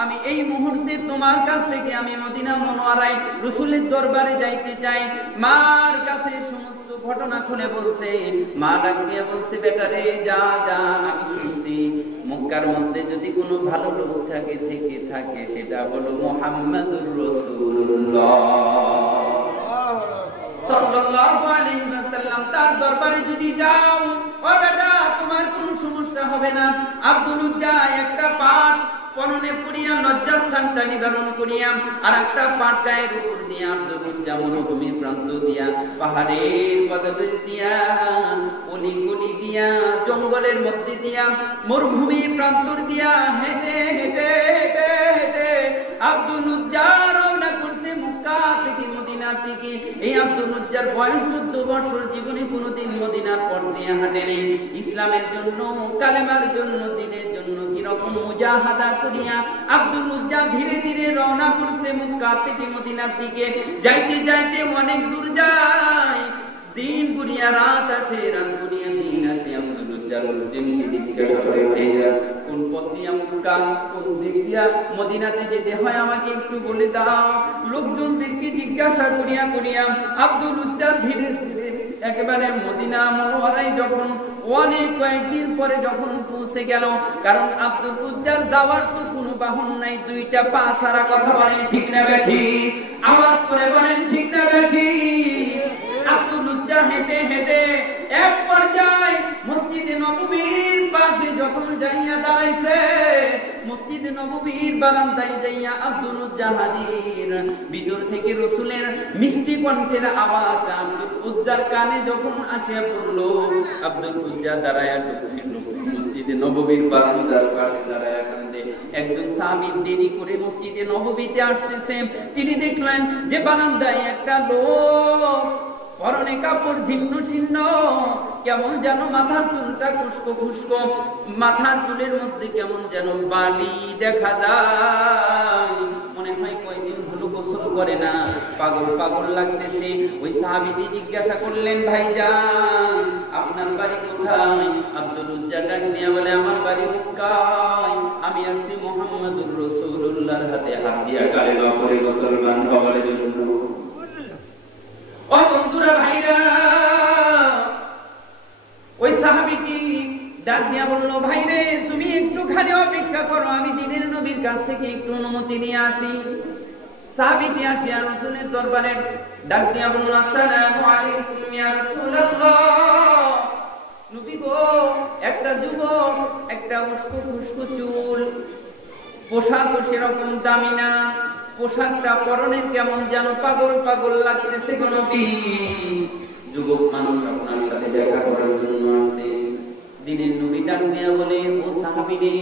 আমি এই মুহূর্তে তোমার কাছ থেকে আমি মদিনা মুনাওয়ারায় রাসূলের দরবারে যাইতে চাই। মার কাছে সমস্ত ঘটনা খুলে বলছে। মা ডাক দিয়ে বলছে, বেটা রে যা যা, আমি শুনছি মক্কার মধ্যে যদি কোনো ভালো লোক থাকে সেটা হলো মুহাম্মাদুর রাসূলুল্লাহ সাল্লাল্লাহু আলাইহি ওয়াসাল্লাম, তার দরবারে যদি যাও ও বেটা তোমার কোনো সমস্যা হবে না। আব্দুল উজ্জা একটা পাট পরনে পরিয়া লজ্জাস্থানটা নিবারণ করিয়া আর একটা পাট গায়ের উপর দিয়া আব্দুল উজ্জা মরুভূমির প্রান্ত দিয়া, পাহাড়ের পদতলি দিয়া, অলি গলি দিয়া, জঙ্গলের মধ্যে দিয়া, মরুভূমির প্রান্তর দিয়া হেঁটে হেঁটে হেঁটে হেঁটে আব্দুল উজ্জা রওনা করতে মক্কা থেকে মদিনার দিকে। এই আব্দুল উজ্জার বয়স 14 বছর, জীবনে কোনোদিন মদিনার পথ দিয়ে হাঁটেনি। ইসলামের জন্য, কালেমার জন্য, দিনের জন্য কিরকম মুজাহাদা করিয়া আব্দুল উজ্জা ধীরে ধীরে রওনা করছে মক্কা থেকে মদিনার দিকে। যাইতে যাইতে অনেক দূর যায়, দিন গুনিয়া রাত আসে, রাত গুনিয়া দিন আসে। আব্দুল উজ্জা জিজ্ঞাসা করে, কোন পথ দিয়া মক্কা, কোন দিক দিয়া মদিনাতে যেতে হয় আমাকে একটু বলে দাও। লোকজনদেরকে জিজ্ঞাসা করিয়া করিয়া আব্দুল উজ্জা ধীরে ধীরে একেবারে মদিনা মুনাওয়ারায় যখন অনেক কয়েকদিন পরে যখন পৌঁছে গেল, কারণ আব্দুল উজ্জার যাওয়ার তো কোনো বাহন নাই, 2টা পা ছাড়া। কথা বলেন ঠিক না বেঠিক? আওয়াজ করে বলেন ঠিক না বেঠিক? আব্দুল উজ্জা হেঁটে হেঁটে এক পর্যায়ে মসজিদে নববীর পাশে যখন যাইয়া দাঁড়াইছে, মসজিদে নববীর বারান্দায় যাইয়া আব্দুল উজ্জা হাজির। ভিতর থেকে রাসূলের মিষ্টি কণ্ঠের আওয়াজটা আব্দুল উজ্জার কানে যখন আসিয়া পড়ল, আব্দুল উজ্জা দাঁড়ায়া মসজিদে নববীর বারান্দার পাশে দাঁড়ায়া কান্দে। একজন সাহাবী দেরি করে মসজিদে নববীতে আসতেছে, তিনি দেখলেন যে বারান্দায় একটা লোক, পরনে কাপড় ছিন্ন ছিন্ন, কেমন যেন মাথার চুলটা খুশকো খুশকো, মাথার চুলের মধ্যে কেমন যেন বালি দেখা যায়, মনে হয় কয়দিন হলো গোসল করে না, পাগল পাগল লাগতেছে। ওই সাহাবীটি জিজ্ঞাসা করলেন, ভাইজান আপনার বাড়ি কোথায়? আব্দুল উজ্জা ডাক দিয়া বলে, আমার বাড়ি মক্কায়, আমি আসছি মুহাম্মদুর রাসূলুল্লাহর হাতে হাত দিয়া কালেমা পড়ে মুসলমান হওয়ার জন্য। ও বন্ধুরা, ভাইরা, ওই সাহাবীটি ডাক দিয়া বলল, ভাইরে তুমি একটুখানি অপেক্ষা করো, আমি দিনের নবীর কাছ থেকে একটু অনুমতি নিয়ে আসি। সাহাবীটি আসিয়া রাসূলের দরবারে ডাক দিয়া বলল, আসসালামু আলাইকুম ইয়া রাসূলুল্লাহ। নবী গো, একটা যুবক, একটা উস্কো খুস্কো চুল, পোশাক সেরকম দামি না, পোশাকটা পরনে কেমন যেন পাগল পাগল লাগতেছে গো নবী। যুবক মানুষ আপনার সাথে দেখা করার জন্য আসে। দিনের নবী ডাক দিয়া বলে, ও সাহাবী রে,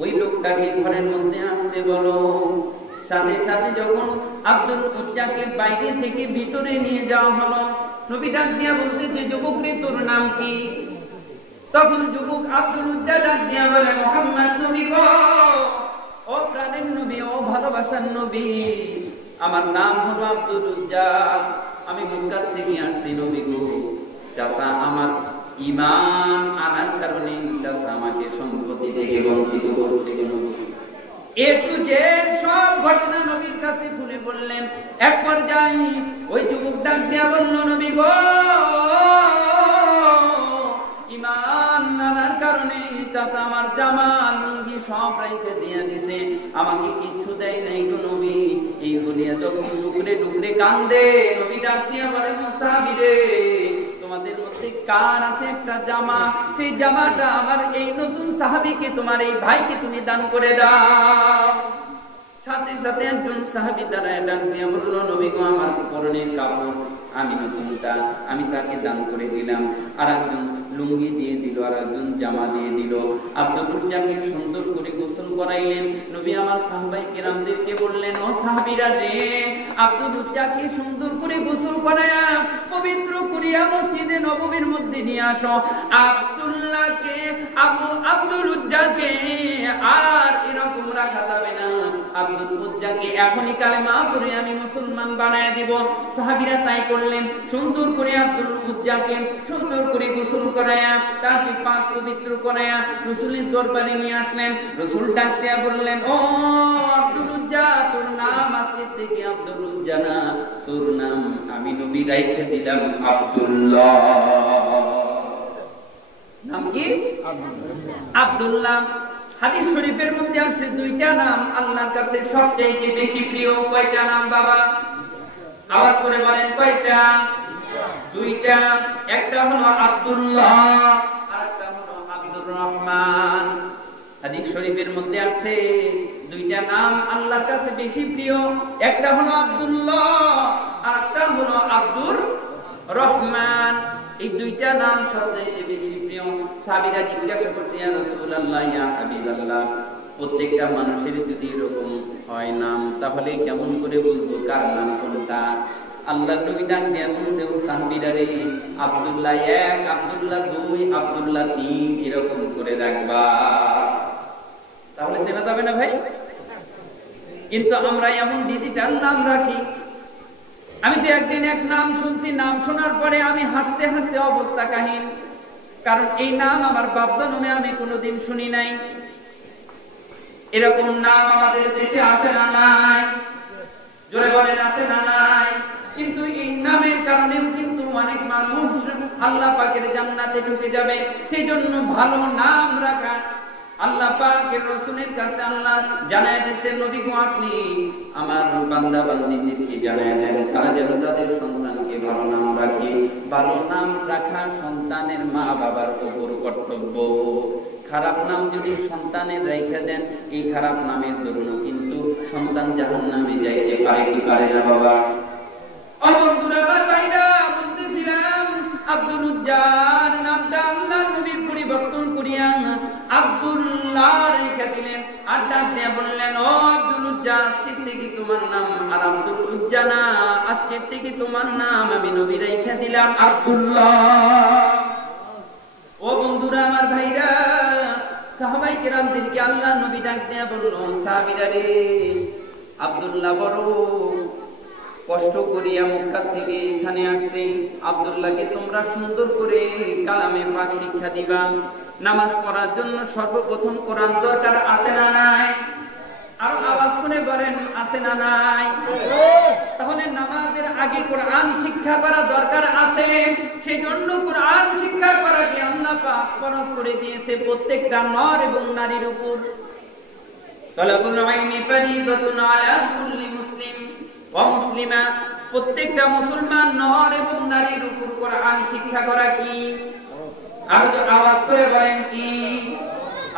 ওই লোকটাকে ঘরের মধ্যে আসতে বলো। সাথে সাথে যখন আব্দুল উজ্জাকে বাইরে থেকে ভিতরে নিয়ে যাওয়া হলো, নবী ডাক দিয়া বলতেছে, যুবক রে তোর নাম কি? তখন যুবক আব্দুল উজ্জা ডাক দিয়া বলে, মুহাম্মদ নবী গো, ও প্রাণের নবী, ও ভালোবাসার নবী, আমার নাম হলো আব্দুল উজ্জা, আমি মক্কা থেকে আসছি নবী গো। চাচা আমার ঈমান আনার কারণে চাচা আমাকে সম্পত্তি থেকে বঞ্চিত করছে। একটু যে সব ঘটনা নবীর কাছে খুলে বললেন। এক পর্যায়ে ওই যুবক ডাক দিয়া বলল, নবী গো, ঈমান আনার কারণে চাচা আমার জামা লুঙ্গি সব রাইতে দিয়া দিছে, আমাকে কিছু দেয় নাই গো নবী। এই বলিয়া যখন টুকরে টুকরে কান্দে, নবী ডাক দিয়া বলেন, সাহাবীরে তোমাদের মধ্যে কার আছে একটা জামা, সেই জামাটা আমার এই নতুন সাহাবীকে, তোমার এই ভাইকে তুমি দান করে দাও। সাথে সাথে একজন সাহাবী দাঁড়ায় ডাক দিয়া বলল, নবী গো, আমার পরনের কাপড় আমি নতুনটা আমি তাকে দান করে দিলাম। আর একজন লুঙ্গি দিয়ে দিল, আর একজন জামা দিয়ে দিল। আব্দুল উজ্জাকে সুন্দর করে গোসল করাইলেন। নবী আমার সাহাবায়ে কেরামদেরকে বললেন, ও সাহাবীরা রে, আব্দুল উজ্জাকে সুন্দর করে গোসল করায়া পবিত্র করিয়া মসজিদে নববীর মধ্যে নিয়ে আসো। আব্দুল্লাহকে, আব্দুল উজ্জাকে আর এরকম রাখা যাবে না। আব্দুল উজ্জাকে এখনই কালেমা পড়ে আমি মুসলমান বানায় দিব। সাহাবীরা তাই করলেন। সুন্দর করে আব্দুল উজ্জাকে সুন্দর করে গোসল করায়া তাকে পাক পবিত্র করায়া রাসূলের দরবারে নিয়ে আসলেন। রাসূল ডাক দিয়া বললেন, ও আব্দুল উজ্জা, তোর নাম আজকে থেকে আব্দুল উজ্জা না, তোর নাম আমি নবী রাইখে দিলাম আব্দুল্লাহ। নাম কি? আব্দুল্লাহ। হাদিস শরীফের মধ্যে আছে দুইটা নাম আল্লাহর কাছে সবচেয়ে বেশি প্রিয়। কয়টা নাম বাবা? আওয়াজ করে বলেন, কয়টা? দুইটা। একটা হলো আব্দুল্লাহ, আরেকটা হলো আব্দুর রহমান। হাদিস শরীফের মধ্যে আছে দুইটা নাম আল্লাহর কাছে বেশি প্রিয়। একটা হলো আব্দুল্লাহ, আরেকটা হলো আব্দুর রহমান। এই দুইটা নাম সবচেয়ে বেশি প্রিয়। সাহাবীরা জিজ্ঞাসা করছে, ইয়া রাসূলুল্লাহ, ইয়া হাবিবাল্লাহ, প্রত্যেকটা মানুষের যদি এরকম হয় নাম, তাহলে কেমন করে বুঝবো কার নাম কোনটা? আল্লাহর নবী ডাক দিয়া বলছে, ও সাহাবীরা রে, আব্দুল্লাহ 1, আব্দুল্লাহ 2, আব্দুল্লাহ 3 এরকম করে রাখবা, তাহলে চেনা যাবে না ভাই? কিন্তু আমরা এমন ডিজিটাল নাম রাখি। আমি তো একদিন এক নাম শুনছি, নাম শোনার পরে আমি হাসতে হাসতে অবস্থা কাহিল। কারণ এই নাম আমার বাপ জন্মে আমি কোনোদিন শুনি নাই। এরকম নাম আমাদের দেশে আছে না নাই? জোরে বলেন, আছে না নাই? কিন্তু এই নামের কারণে কিন্তু অনেক মানুষ আল্লাহ পাকের জান্নাতে ঢুকে যাবে। সেই জন্য ভালো নাম রাখা আল্লাহ পাকের রাসূলের কাছে আল্লাহ জানায় দিয়েছেন, নবী গো আপনি আমার বান্দা বান্দীদেরকে জানায় দেন তারা যেন তাদের সন্তানকে ভালো নাম রাখে। ভালো নাম রাখা সন্তানের মা বাবার উপর কর্তব্য। খারাপ নাম যদি সন্তানের রেখে দেন, এই খারাপ নামের দরুন কিন্তু সন্তান জাহান্নামে যাইতে পারে কি পারে না বাবা? আব্দুল উজ্জার নামটা আল্লাহর নবী পরিবর্তন করিয়া আব্দুল্লাহ রেখে দিলেন। আর ডাক দিয়ে বললেন, ও আব্দুল উজ্জা, আজকের থেকে তোমার নাম আর আব্দুল উজ্জা না, আজকের থেকে তোমার নাম আমি নবী রেখে দিলাম আব্দুল্লাহ। ও বন্ধুরা আমার ভাইরা, সাহাবায়ে কেরামদেরকে আল্লাহ নবী ডাক দিয়ে বলল, সাহাবীরা রে, আব্দুল্লাহ বড় কষ্ট করিয়া মক্কা থেকে এখানে আসছে। আব্দুল্লাহকে তোমরা সুন্দর করে কালামে পাক শিক্ষা দিবা। নামাজ পড়ার জন্য সর্বপ্রথম কোরআন দরকার, আছে না নাই? আর আওয়াজ করে বলেন, আছে না নাই? তাহলে নামাজের আগে কোরআন শিক্ষা করা দরকার আছে। সেই জন্য কোরআন শিক্ষা করাকে আল্লাহ পাক ফরজ করে দিয়েছে প্রত্যেকটা নর এবং নারীর উপর। তালাবুল ইলমি ফরিদাতুন আলা কুল্লি মুসলিম ওয়া মুসলিমা, প্রত্যেকটা মুসলমান নর এবং নারীর উপর কোরআন শিক্ষা করা কি? আর আওয়াজ করে বলেন কি?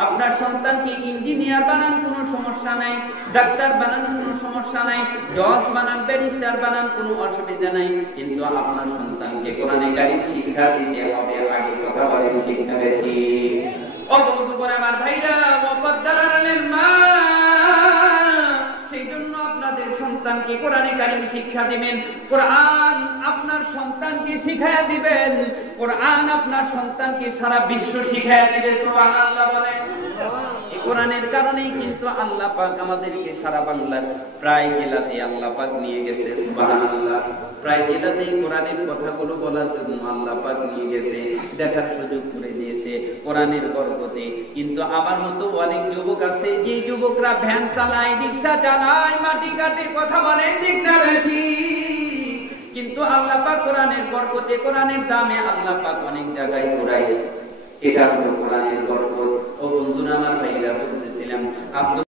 আপনার সন্তানকে ইঞ্জিনিয়ার বানান, কোনো সমস্যা নাই। ডাক্তার বানান, কোনো সমস্যা নাই। জজ বানান, ব্যারিস্টার বানান, কোনো অসুবিধা নাই। কিন্তু আপনার সন্তানকে কোরআনে কারীম শিক্ষা দিতে হবে। আগে কথা বলেন ঠিক না বেশি? ও বন্ধু করে আমার ভাইরা, ওয়াকদ্দালাল মা, সেই জন্য আপনাদের সন্তানকে কোরআনে কারীম শিক্ষা দিবেন। কোরআন আপনার সন্তানকে শিখায়া দিবেন। কোরআন আপনার সন্তানকে সারা বিশ্ব শিখায়া দিবে। সুবহানাল্লাহ বলেন। এই কোরআনের কারণেই কিন্তু আল্লাহ পাক আমাদেরকে সারা বাংলার প্রায় জেলাতে আল্লাহ পাক নিয়ে গেছে। সুবহানাল্লাহ। প্রায় জেলাতেই কোরআনের কথাগুলো বলার জন্য আল্লাহ পাক নিয়ে গেছে, দেখার সুযোগ করে দিয়েছে কোরআনের বরকতে। কিন্তু আমার মতো অনেক যুবক আছে, যে যুবকরা ভ্যান চালায়, রিকশা চালায়, মাটি কাটে, কথা বলেন ঠিক না বেশি? কিন্তু আল্লাহ পাক কোরআনের বরকতে, কোরআনের দামে আল্লাহ পাক অনেক জায়গায় ঘোরায়। এটা হলো কোরআনের বরকত। ও বন্ধুরা আমার ভাইরা, বলতেছিলাম